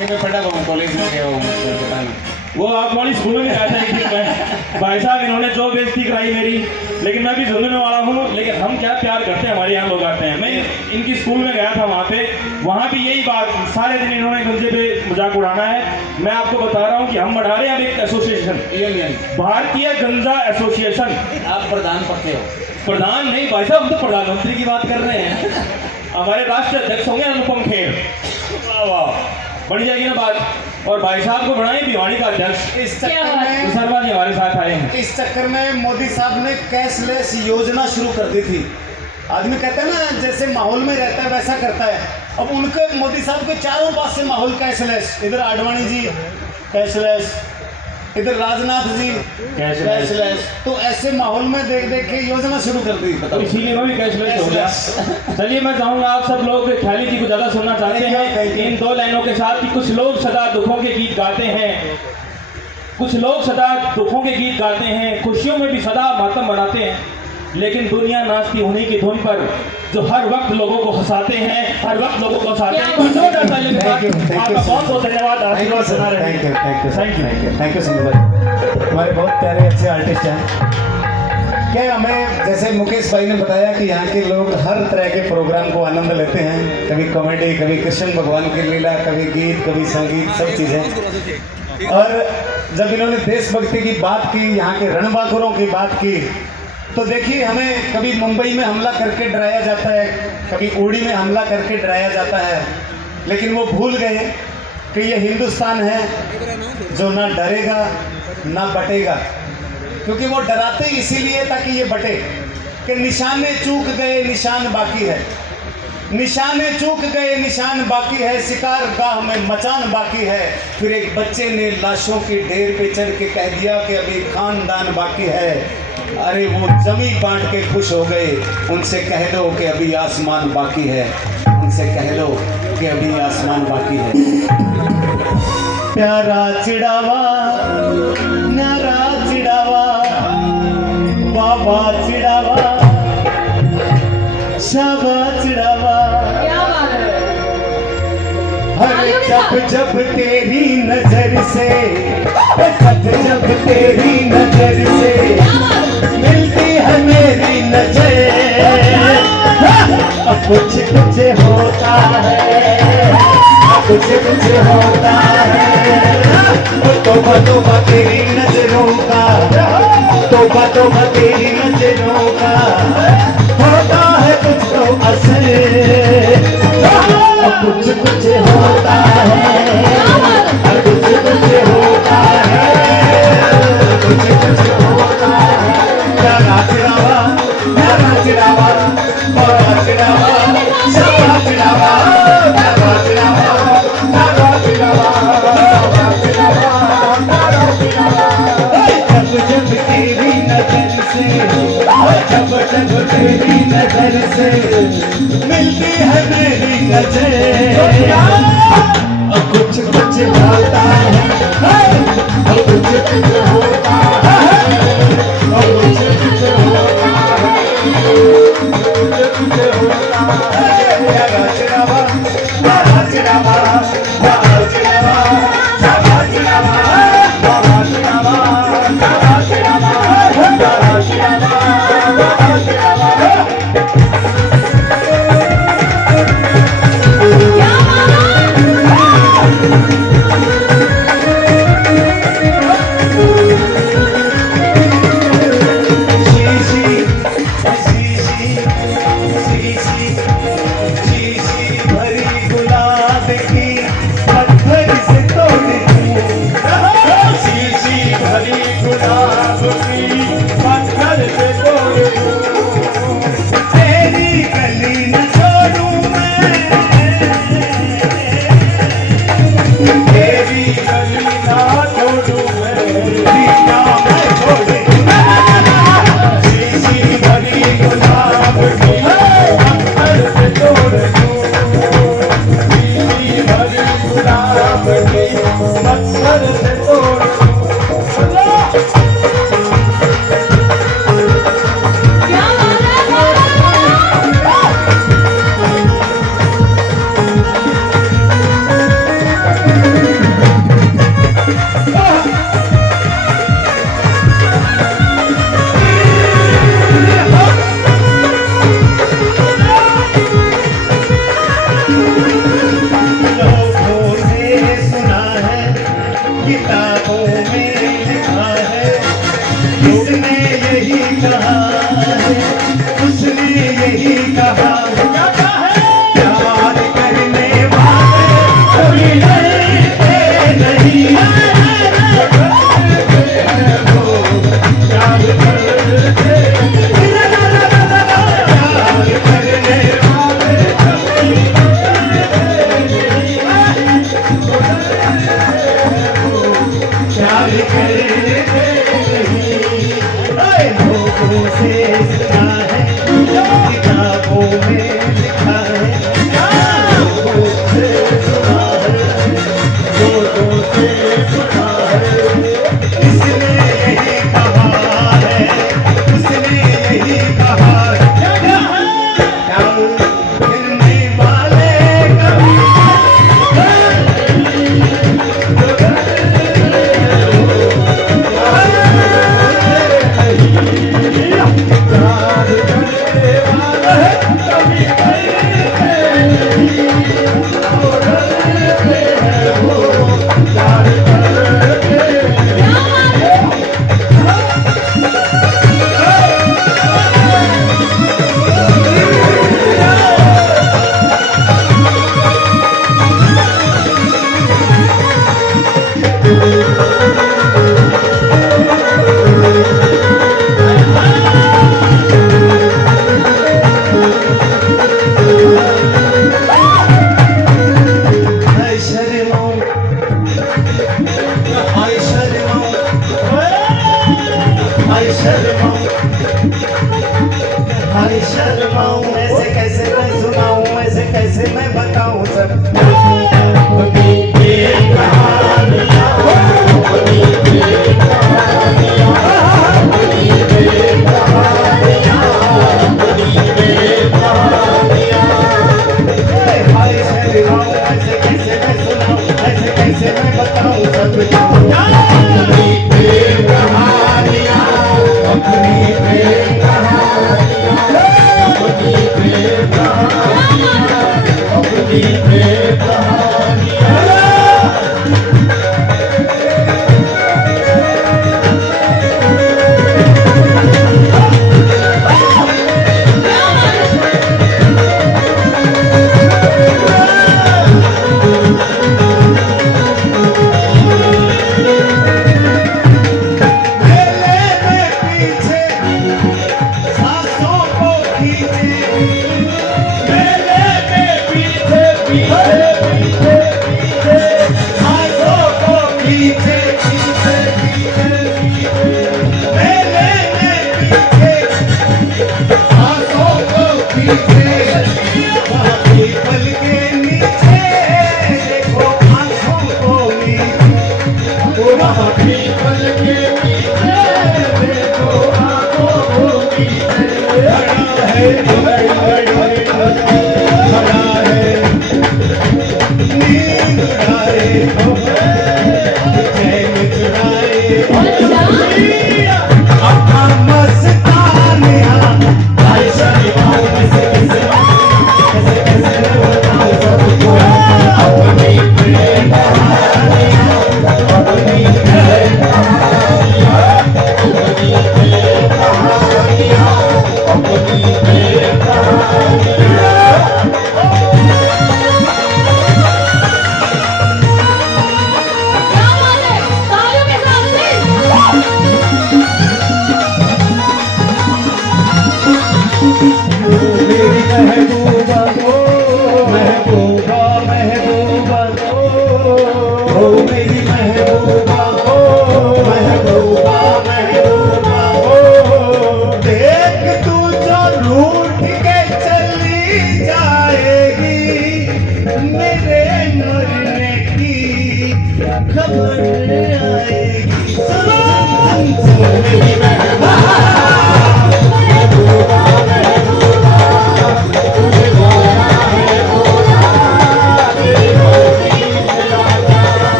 मैं पढ़ा हुआ कॉलेज में गया हूँ, वो आप वाली स्कूल में गया था एक दिन मैं। भाई साहब इन्होंने जो बेइज्जती कराई मेरी, लेकिन मैं भी झुंझुनू वाला हूँ। लेकिन हम क्या प्यार करते हैं, हमारे यहाँ लोग आते हैं। मैं इनकी स्कूल में गया था, वहाँ भी यही बात, सारे दिन इन्होंने गंजे पे मजाक उड़ाना है। मैं आपको बता रहा हूँ कि हम बढ़ा रहे हैं अब एक एसोसिएशन, भारतीय गंजा एसोसिएशन। आप प्रधान पक्के हो? प्रधान नहीं भाई साहब, हम तो प्रधानमंत्री की बात कर रहे हैं। हमारे राष्ट्रीय अध्यक्ष होंगे अनुपम खेर। वाह, बढ़ जाएगी ना बात। और भाई साहब को बनाए भिवानी का अध्यक्ष। इस चक्कर में शर्मा जी हमारे साथ आए हैं। इस चक्कर में मोदी साहब ने कैशलेस योजना शुरू कर दी थी। आदमी कहता है ना जैसे माहौल में रहता है वैसा करता है। अब उनके मोदी साहब के चारों पास से माहौल कैशलेस। इधर आडवाणी जी कैशलेस, इधर राजनाथ जी Cashless। कैशलेस। तो ऐसे माहौल में देख देख के योजना शुरू कर दी। तो बताओ इसीलिए मैं भी कैशलेस हो गया। चलिए मैं चाहूंगा आप सब लोग ख्याली जी को ज्यादा सुनना चाहते हैं इन दो लाइनों के साथ कि कुछ लोग सदा दुखों के गीत गाते हैं, कुछ लोग सदा दुखों के गीत गाते हैं, खुशियों में भी सदा मातम बनाते हैं, लेकिन दुनिया नाचती होने की धुन पर जो हर वक्त लोगों को हंसाते हैं, हर वक्त लोगों को हंसाते हैं। आपका बहुत बहुत धन्यवाद, आशीर्वाद सुना रहे thank you thank you thank you thank you thank you Sunil भाई, हमारे बहुत प्यारे अच्छे आर्टिस्ट हैं। क्या हमें जैसे मुकेश भाई ने बताया कि यहाँ के लोग हर तरह के प्रोग्राम को आनंद लेते हैं, कभी कॉमेडी, कभी कृष्ण भगवान की लीला, कभी गीत, कभी संगीत, सब चीज़ें। और जब इन्होंने देशभक्ति की बात की, यहाँ के रणबांकुरों की बात की, तो देखिए हमें कभी मुंबई में हमला करके डराया जाता है, कभी उड़ी में हमला करके डराया जाता है, लेकिन वो भूल गए कि ये हिंदुस्तान है जो ना डरेगा ना बटेगा। क्योंकि वो डराते इसीलिए ताकि ये बटे, कि निशाने चूक गए निशान बाकी है, निशाने चूक गए निशान बाकी है, शिकार गाह में मचान बाकी है। फिर एक बच्चे ने लाशों के ढेर पे चढ़ के कह दिया कि अभी खानदान बाकी है। अरे वो जमी बांट के खुश हो गए, उनसे कह दो कि अभी आसमान बाकी है, उनसे कह दो कि अभी आसमान बाकी है। प्यारा चिड़ावा न्यारा चिड़ावा, बाबा चिड़ावा शाबा चिड़ावा। क्या बात है। हर जब जब तेरी नजर से, जब जब तेरी नजर से मिलती है मेरी नजर, अब कुछ कुछ होता है, अब कुछ कुछ होता है। तोबा तोबा तेरी नजरों का, तोबा तोबा तेरी नजरों का, होता है कुछ तो असर, अब कुछ कुछ होता है, अब कुछ कुछ होता है, कुछ कुछ होता है। प्यारा चिड़ावा प्यारा चिड़ावा, बड़ा चिड़ावा सबा चिड़ावा, प्यारा चिड़ावा प्यारा चिड़ावा, बड़ा चिड़ावा प्यारा चिड़ावा। जब जब तेरी नजर से, जब जब तेरी नजर से मिलती है मेरी नजर, अब कुछ कुछ होता है, अब कुछ कुछ होता है, अब कुछ कुछ होता है, कुछ कुछ होता है। प्यारा चिड़ावा प्यारा चिड़ावा, बड़ा चिड़ावा सबा चिड़ावा, बड़ा चिड़ावा सबा चिड़ावा, बड़ा चिड़ावा बड़ा चिड़ावा। भरी गुलाब की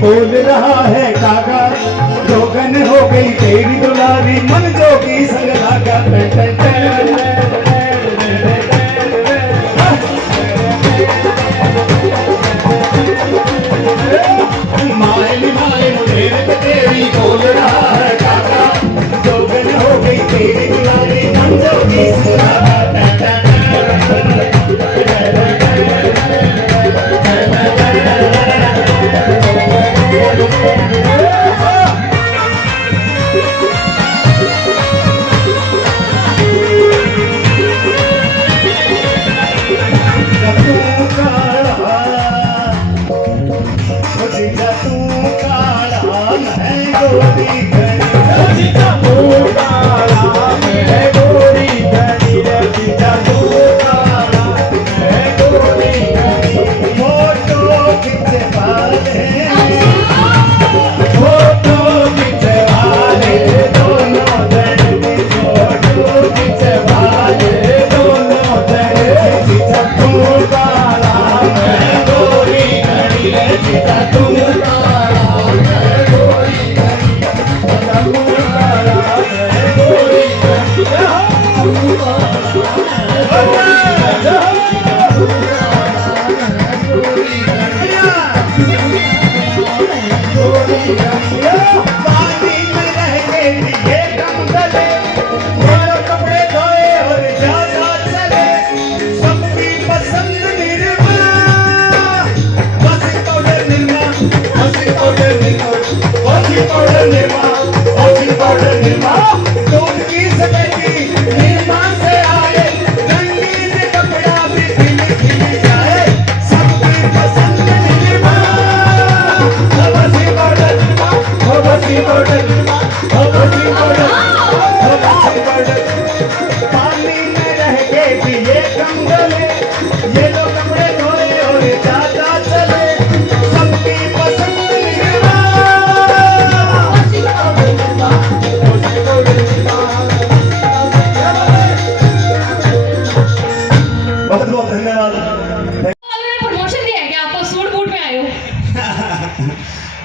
बोल रहा है काका जोगन हो गई तेरी दुलारी मन जोगी संग लागा माए माए मुझे तेरी बोल रहा है काका जोगन हो गई तेरी दुलारी मन जोगी संग लागा गोरी घड़ी सीता मोकाला मैं गोरी घड़ी रे सीता मोकाला मैं गोरी घड़ी फोटो खिंचे वाले फोटो खिंचवाले दोनों धरती फोटो खिंचवाले दोनों धरती सीता मोकाला मैं गोरी घड़ी रे सीता मोकाला मैं गोरी घड़ी सीता मोकाला मैं गोरी घड़ी पानी में रह के ये कम गले मेरे कपड़े धोए और ज्यादा चले सबकी पसंद Nirma washing powder Nirma washing powder Nirma washing powder Nirma washing powder Nirma दूध की सफेदी निर्मा से आए रंगीन कपड़ा भी खिल खिल जाए सबकी पसंद Nirma washing powder Nirma washing powder washing powder washing powder पानी में रह के भी ये कम गले ये लोग कपड़े धोए और ज्यादा चले सबकी पसंद निर्मा बहुत बहुत धन्यवाद प्रमोशन दिया है क्या आपको? सूट बूट में आए हो?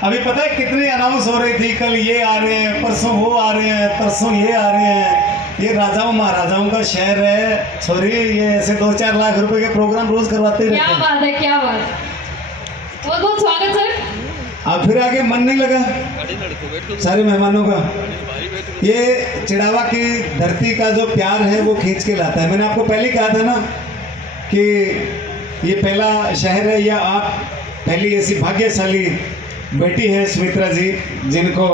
अभी पता है कितनी अनाउंस हो रही थी, कल ये आ रहे हैं, परसों वो आ रहे हैं, परसों ये आ रहे हैं। ये राजाओं महाराजाओं का शहर है सॉरी, ये ऐसे 2-4 लाख रुपए के प्रोग्राम रोज करवाते रहते क्या हैं। बात है, क्या बात है। बहुत बहुत स्वागत सर। अब फिर आगे मन नहीं लगा सारे मेहमानों का। ये चिड़ावा की धरती का जो प्यार है वो खींच के लाता है। मैंने आपको पहले कहा था ना कि ये पहला शहर है, या आप पहली ऐसी भाग्यशाली बेटी है सुमित्रा जी जिनको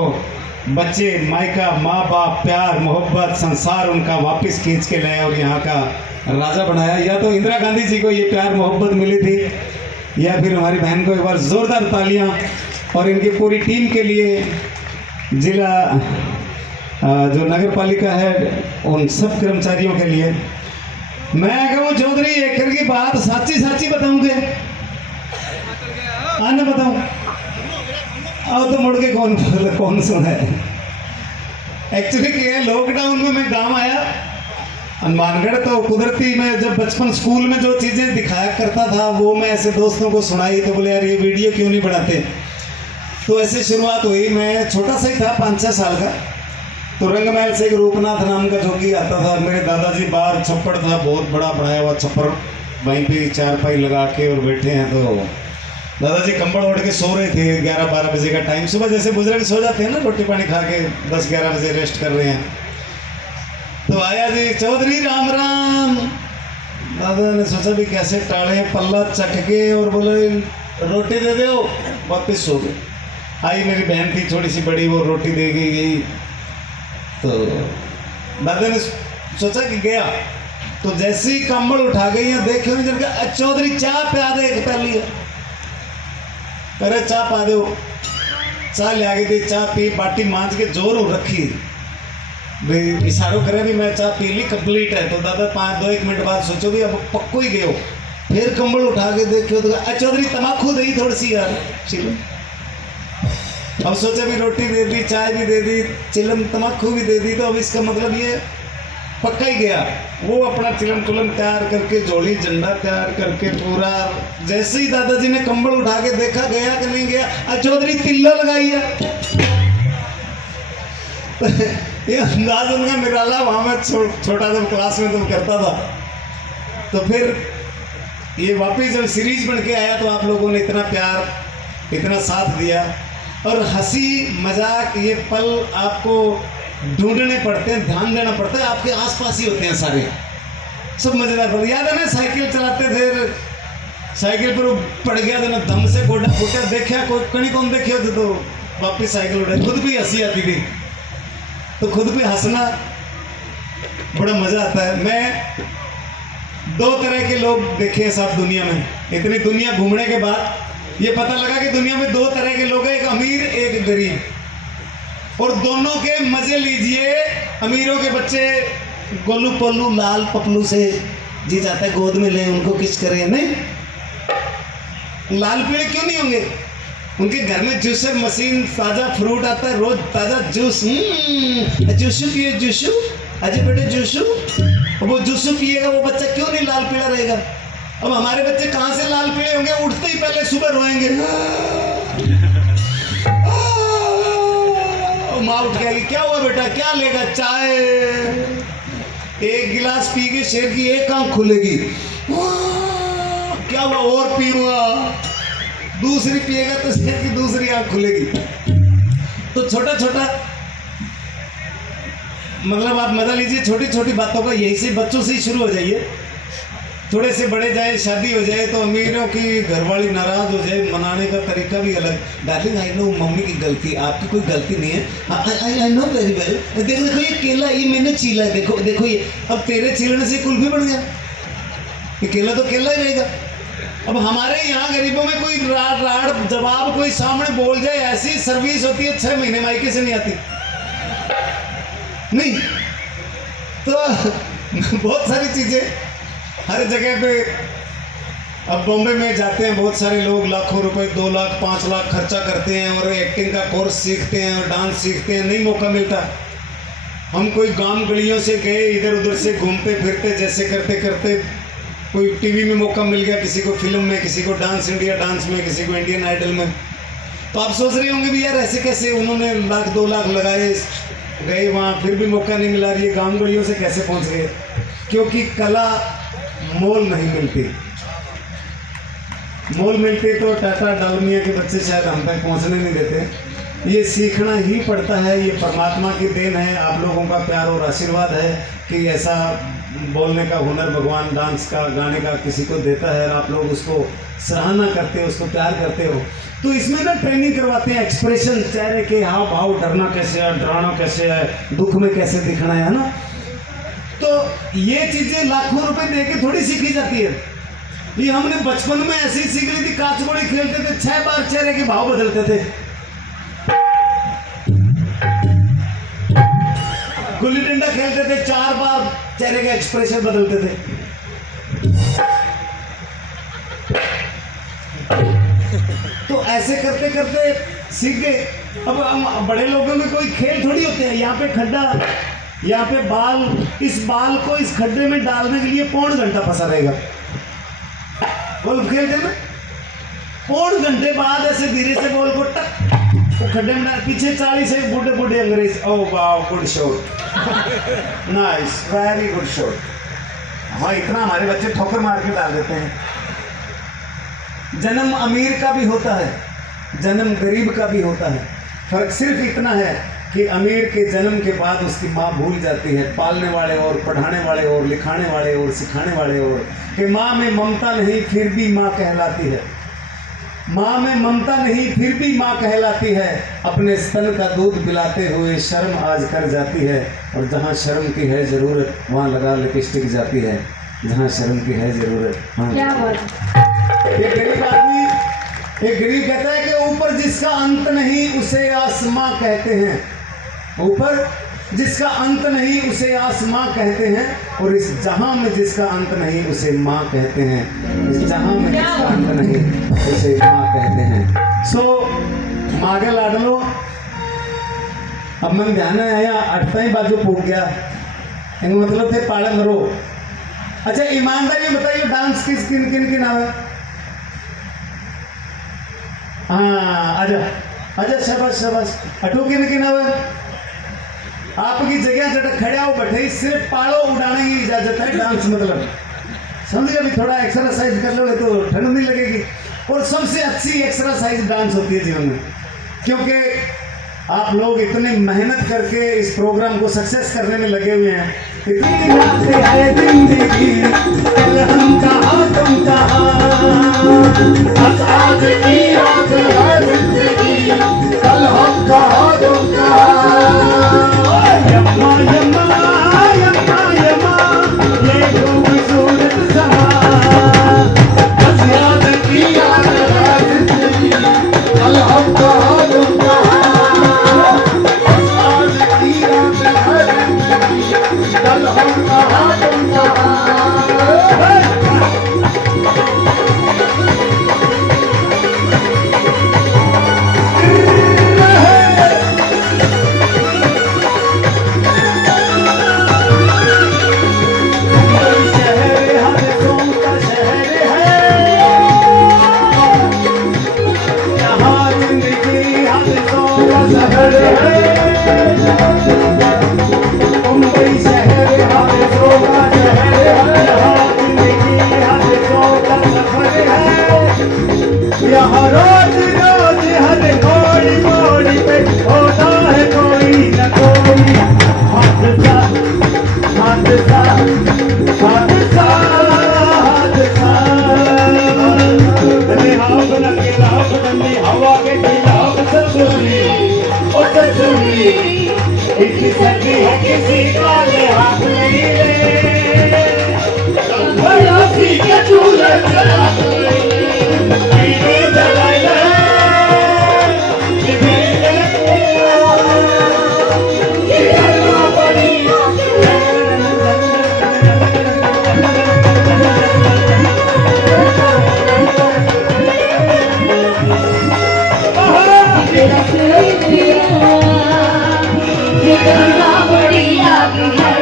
बच्चे, मायका, माँ बाप, प्यार मोहब्बत संसार उनका वापस खींच के लाया और यहाँ का राजा बनाया। या तो इंदिरा गांधी जी को ये प्यार मोहब्बत मिली थी, या फिर हमारी बहन को एक बार जोरदार तालियां और इनकी पूरी टीम के लिए, जिला जो नगर पालिका है उन सब कर्मचारियों के लिए। मैं कहूँ चौधरी एक की बात साची साची बताऊंगे, आना बताऊं अब तो मुड़ के कौन सुना है। एक्चुअली क्या है, लॉकडाउन में मैं गांव आया हनुमानगढ़, तो कुदरती मैं जब बचपन स्कूल में जो चीज़ें दिखाया करता था वो मैं ऐसे दोस्तों को सुनाई, तो बोले यार ये वीडियो क्यों नहीं बनाते। तो ऐसे शुरुआत हुई। मैं छोटा सा ही था 5-6 साल का, तो रंगमहल से एक रूपनाथ नाम का जोगी आता था। मेरे दादाजी बाहर छप्पड़ था, बहुत बड़ा बनाया हुआ छप्पड़, वहीं पे 4 पाई लगा के और बैठे हैं। तो दादाजी कंबल ओढ़ के सो रहे थे, 11-12 बजे का टाइम। सुबह जैसे बुजुर्ग सो जाते हैं ना, रोटी पानी खा के 10-11 बजे रेस्ट कर रहे हैं। तो आया जी, चौधरी राम राम। दादा ने सोचा भी कैसे टाले, पल्ला चक के और बोले रोटी दे दो, वापस सो गए। आई मेरी बहन थी थोड़ी सी बड़ी, वो रोटी दे गई। तो दादा ने सोचा कि गया, तो जैसे ही कंबल उठा गई है देखे चौधरी चाह पिया दे एक प्याली, अरे चाह पा दो। चाह ले आगे दी, चाह पी, बाटी मांझ के जोर हो रखी भाई, इशारों करे भी मैं चाह पी ली कंप्लीट है। तो दादा 5-2-1 मिनट बाद सोचो भी अब पक्को ही गयो। फिर कंबल उठा के देखो तो चौधरी तमाकू दे थोड़ी सी यार चिलम। अब सोचा भी रोटी दे दी, चाय भी दे दी, चिलम तमाकू भी दे दी, तो अब इसका मतलब ये पक्का ही गया। वो अपना चिलम चुलम तैयार करके, जोड़ी झंडा तैयार करके पूरा, जैसे ही दादाजी ने कंबल उठा के देखा गया कि नहीं गया, चौधरी तिल्लो लगाई है। ये अंदाज उनका निराला। वहाँ मैं छोटा जब क्लास में तुम करता था, तो फिर ये वापिस जब सीरीज बन के आया तो आप लोगों ने इतना प्यार, इतना साथ दिया, और हंसी मजाक ये पल आपको ढूंढने पड़ते हैं, ध्यान देना पड़ता है, आपके आसपास ही होते हैं सारे, सब मजेदार पल। याद है ना साइकिल चलाते थे, साइकिल पर पड़ गया तो ना दम से गोडा फूटा, देखा कोई कहीं कौन देखे होते तो वापिस साइकिल उठाई, खुद भी हंसी आती थी, तो खुद भी हंसना बड़ा मजा आता है। मैं 2 तरह के लोग देखे हैं साथ दुनिया में। इतनी दुनिया घूमने के बाद ये पता लगा कि दुनिया में 2 तरह के लोग हैं, एक अमीर एक गरीब। और दोनों के मजे लीजिए। अमीरों के बच्चे गोलू पोलू लाल पपलू से जी जाता है गोद में ले उनको किस करें, नहीं लाल पीले क्यों नहीं होंगे? उनके घर में जूसर मशीन, ताज़ा फ्रूट आता है, रोज ताज़ा जूस। जूसू पिए जूसू, अजय बेटे जूसू। वो जूसू पिएगा वो बच्चा क्यों नहीं लाल पीला रहेगा? अब हमारे बच्चे कहाँ से लाल पीले होंगे? उठते ही पहले सुबह रोएंगे, माँ उठ गई, क्या हुआ बेटा, क्या लेगा? चाय। एक गिलास पी के शेर की एक आंख खुलेगी, क्या हुआ और पीऊंगा। दूसरी पिएगा तो शेर की दूसरी आंख खुलेगी। तो छोटा छोटा मतलब आप मजा लीजिए, छोटी छोटी बातों का, यही से बच्चों से ही शुरू हो जाइए। थोड़े से बड़े जाए, शादी हो जाए तो अमीरों की घरवाली नाराज हो जाए, मनाने का तरीका भी अलग। डार्लिंग आई नो मम्मी की गलती, आपकी कोई गलती नहीं है। I know very well. देखो देखो ये केला, ये मैंने छीला है, देखो देखो ये। अब तेरे छीलने से कुल्फी बन गया, ये केला तो केला ही रहेगा। अब हमारे यहाँ गरीबों में कोई राड़ जवाब कोई सामने बोल जाए, ऐसी सर्विस होती है 6 महीने मायके से नहीं आती। नहीं तो बहुत सारी चीजें हर जगह पे। अब बॉम्बे में जाते हैं बहुत सारे लोग, लाखों रुपए 2 लाख 5 लाख खर्चा करते हैं और एक्टिंग का कोर्स सीखते हैं और डांस सीखते हैं, नहीं मौका मिलता। हम कोई गांव गलियों से गए, इधर उधर से घूमते फिरते जैसे करते करते कोई टीवी में मौका मिल गया, किसी को फिल्म में, किसी को डांस इंडिया डांस में, किसी को इंडियन आइडल में। तो आप सोच रहे होंगे भी यार ऐसे कैसे उन्होंने लाख 2 लाख लगाए, गए वहाँ फिर भी मौका नहीं मिला, रही है गांव गलियों से कैसे पहुँच गए? क्योंकि कला मोल नहीं मिलती। मोल मिलती तो टाटा डालमिया के बच्चे शायद हम तक पहुँचने नहीं देते। ये सीखना ही पड़ता है, ये परमात्मा की देन है, आप लोगों का प्यार और आशीर्वाद है कि ऐसा बोलने का हुनर भगवान डांस का गाने का किसी को देता है और आप लोग उसको सराहना करते हो, उसको प्यार करते हो। तो इसमें ना ट्रेनिंग करवाते हैं, एक्सप्रेशन, चेहरे के हाव भाव, डरना कैसे है, डराना कैसे है, दुख में कैसे दिखना है ना। तो ये चीजें लाखों रुपए दे के थोड़ी सीखी जाती है। ये हमने बचपन में ऐसे ही सीख ली थी। काचगोड़ी खेलते थे, 6 बार चेहरे के भाव बदलते थे। गुल्ली डंडा खेलते थे, 4 बार चेहरे के एक्सप्रेशन बदलते थे। तो ऐसे करते करते सीख गए। अब हम बड़े लोगों में कोई खेल थोड़ी होते हैं, यहाँ पे खड्डा, यहाँ पे बाल, इस बाल को इस खड्डे में डालने के लिए 1.25 घंटा फंसा रहेगा। गोल्फ खेलते ना, 1.25 घंटे बाद ऐसे धीरे से बॉल को टक वो खड्डे में डाल, पीछे 40 से बूढ़े बूढ़े अंग्रेज, oh wow good shot, nice very good shot. हाँ इतना हमारे बच्चे ठोकर मार के डाल देते हैं। जन्म अमीर का भी होता है, जन्म गरीब का भी होता है। फर्क सिर्फ इतना है कि अमीर के जन्म के बाद उसकी माँ भूल जाती है, पालने वाले और पढ़ाने वाले और लिखाने वाले और सिखाने वाले और, कि माँ में ममता नहीं फिर भी माँ कहलाती है। माँ में ममता नहीं फिर भी माँ कहलाती है। अपने स्तन का दूध पिलाते हुए शर्म आज कर जाती है, और जहाँ शर्म की है ज़रूरत वहाँ लगा लिपस्टिक जाती है, जहाँ शर्म की है ज़रूरत। हाँ क्या बात। एक गरीब आदमी, एक गरीब कहता है कि ऊपर जिसका अंत नहीं उसे आसमां कहते हैं, ऊपर जिसका अंत नहीं उसे आसमां कहते हैं, और इस जहां में जिसका अंत नहीं उसे माँ कहते हैं, इस जहां में जिसका अंत नहीं उसे माँ कहते हैं। सो मागे लाडलो, अब मन ध्यान आया अटता ही बाजू फूट गया, मतलब थे पाले मरो। अच्छा ईमानदारी बताइए, डांस किस किन किन के नाम है? हाँ आजा आजा, शाबाश शाबाश। अटू किन के नाम है? आपकी जगह जब खड़े हो बैठे, सिर्फ पाड़ो उड़ाने की इजाजत है। डांस मतलब समझ गए, थोड़ा एक्सरसाइज कर लोगे तो ठंड नहीं लगेगी। और सबसे अच्छी एक्सरसाइज डांस होती है जीवन में, क्योंकि आप लोग इतनी मेहनत करके इस प्रोग्राम को सक्सेस करने में लगे हुए हैं। इतनी बातें है जिंदगी, कल हम कहाँ तुम कहाँ, आज की रात है जिंदगी, कल हम कहाँ तुम कहाँ। यम्मा यम्मा यम्मा यम्मा, ये खूबसूरत समा, बस याद की याद है जिंदगी, कल हम कहाँ तुम कहाँ। मुंबई शहर हादसों का शहर है, यहाँ जिंदगी हादसों का सफर है। यहाँ रोज रोज हर मोड़ मोड़ पे होता है कोई न कोई हादसा हादसा हादसा हादसा। लिहाफ न खिलाफ नन्ही हवा के खिलाफ ससुरी ओ ससुरी, इतनी सर्दी है किसी का लिहाफ नहीं रे। बड़ा सी के चूल्हे जला दीदी जलाई ले, दीदी ये करना पड़ी। ये करना बड़ी आगे है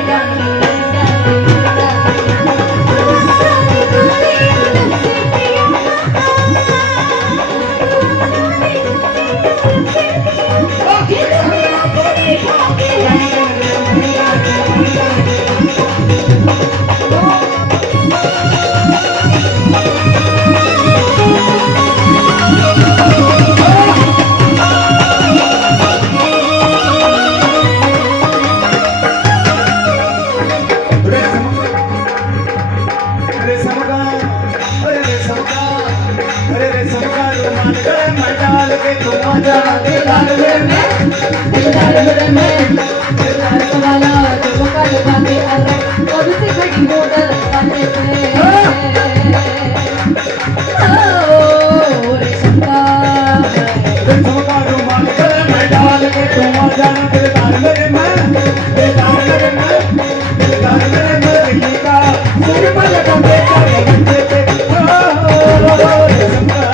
रेशम का अरे रेशम का अरे रेशम का रुमाल गले में डाल के तुम मजा दिलाल में वाला जो का लगा के अलग और उसे खड़ी मोटर पाने पे ओ रेशम का रुमाल गले में डाल के तुम मजा दिलाल मेरे में दिलाल मेरे में दिलाल मेरे में दिल्ली का सुरमल का बेटा बच्चे पे रेशम का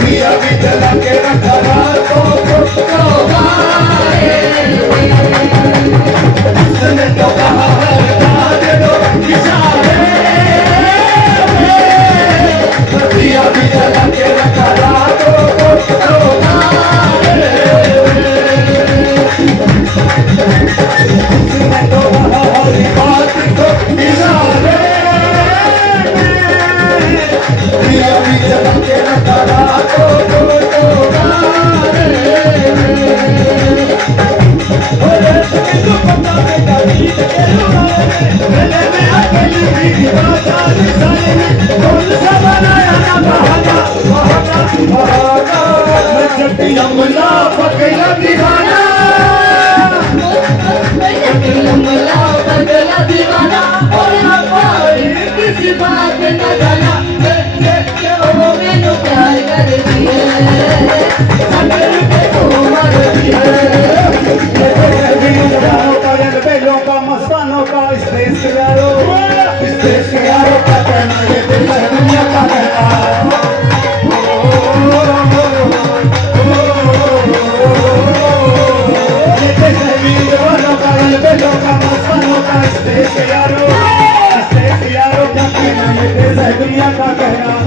दिया भी जला के रखा रातों को उसने तो कहा हर दो इशारे दिया भी जला के रखा रातों को उसने तो कहा हर बात को इशारे दिया भी जला के रखा रातों को यमुना पकड़ा दीवाना और किसी बात न जाना वो मैंने प्यार कर दिए बेलों का मस्तानों का स्टेज यारो का कहना ये दिल है दुनिया का कहना ये दिल है वीरों का ये बेलों का मस्तानों का स्टेज यारो का कहना ये दिल है दुनिया का कहना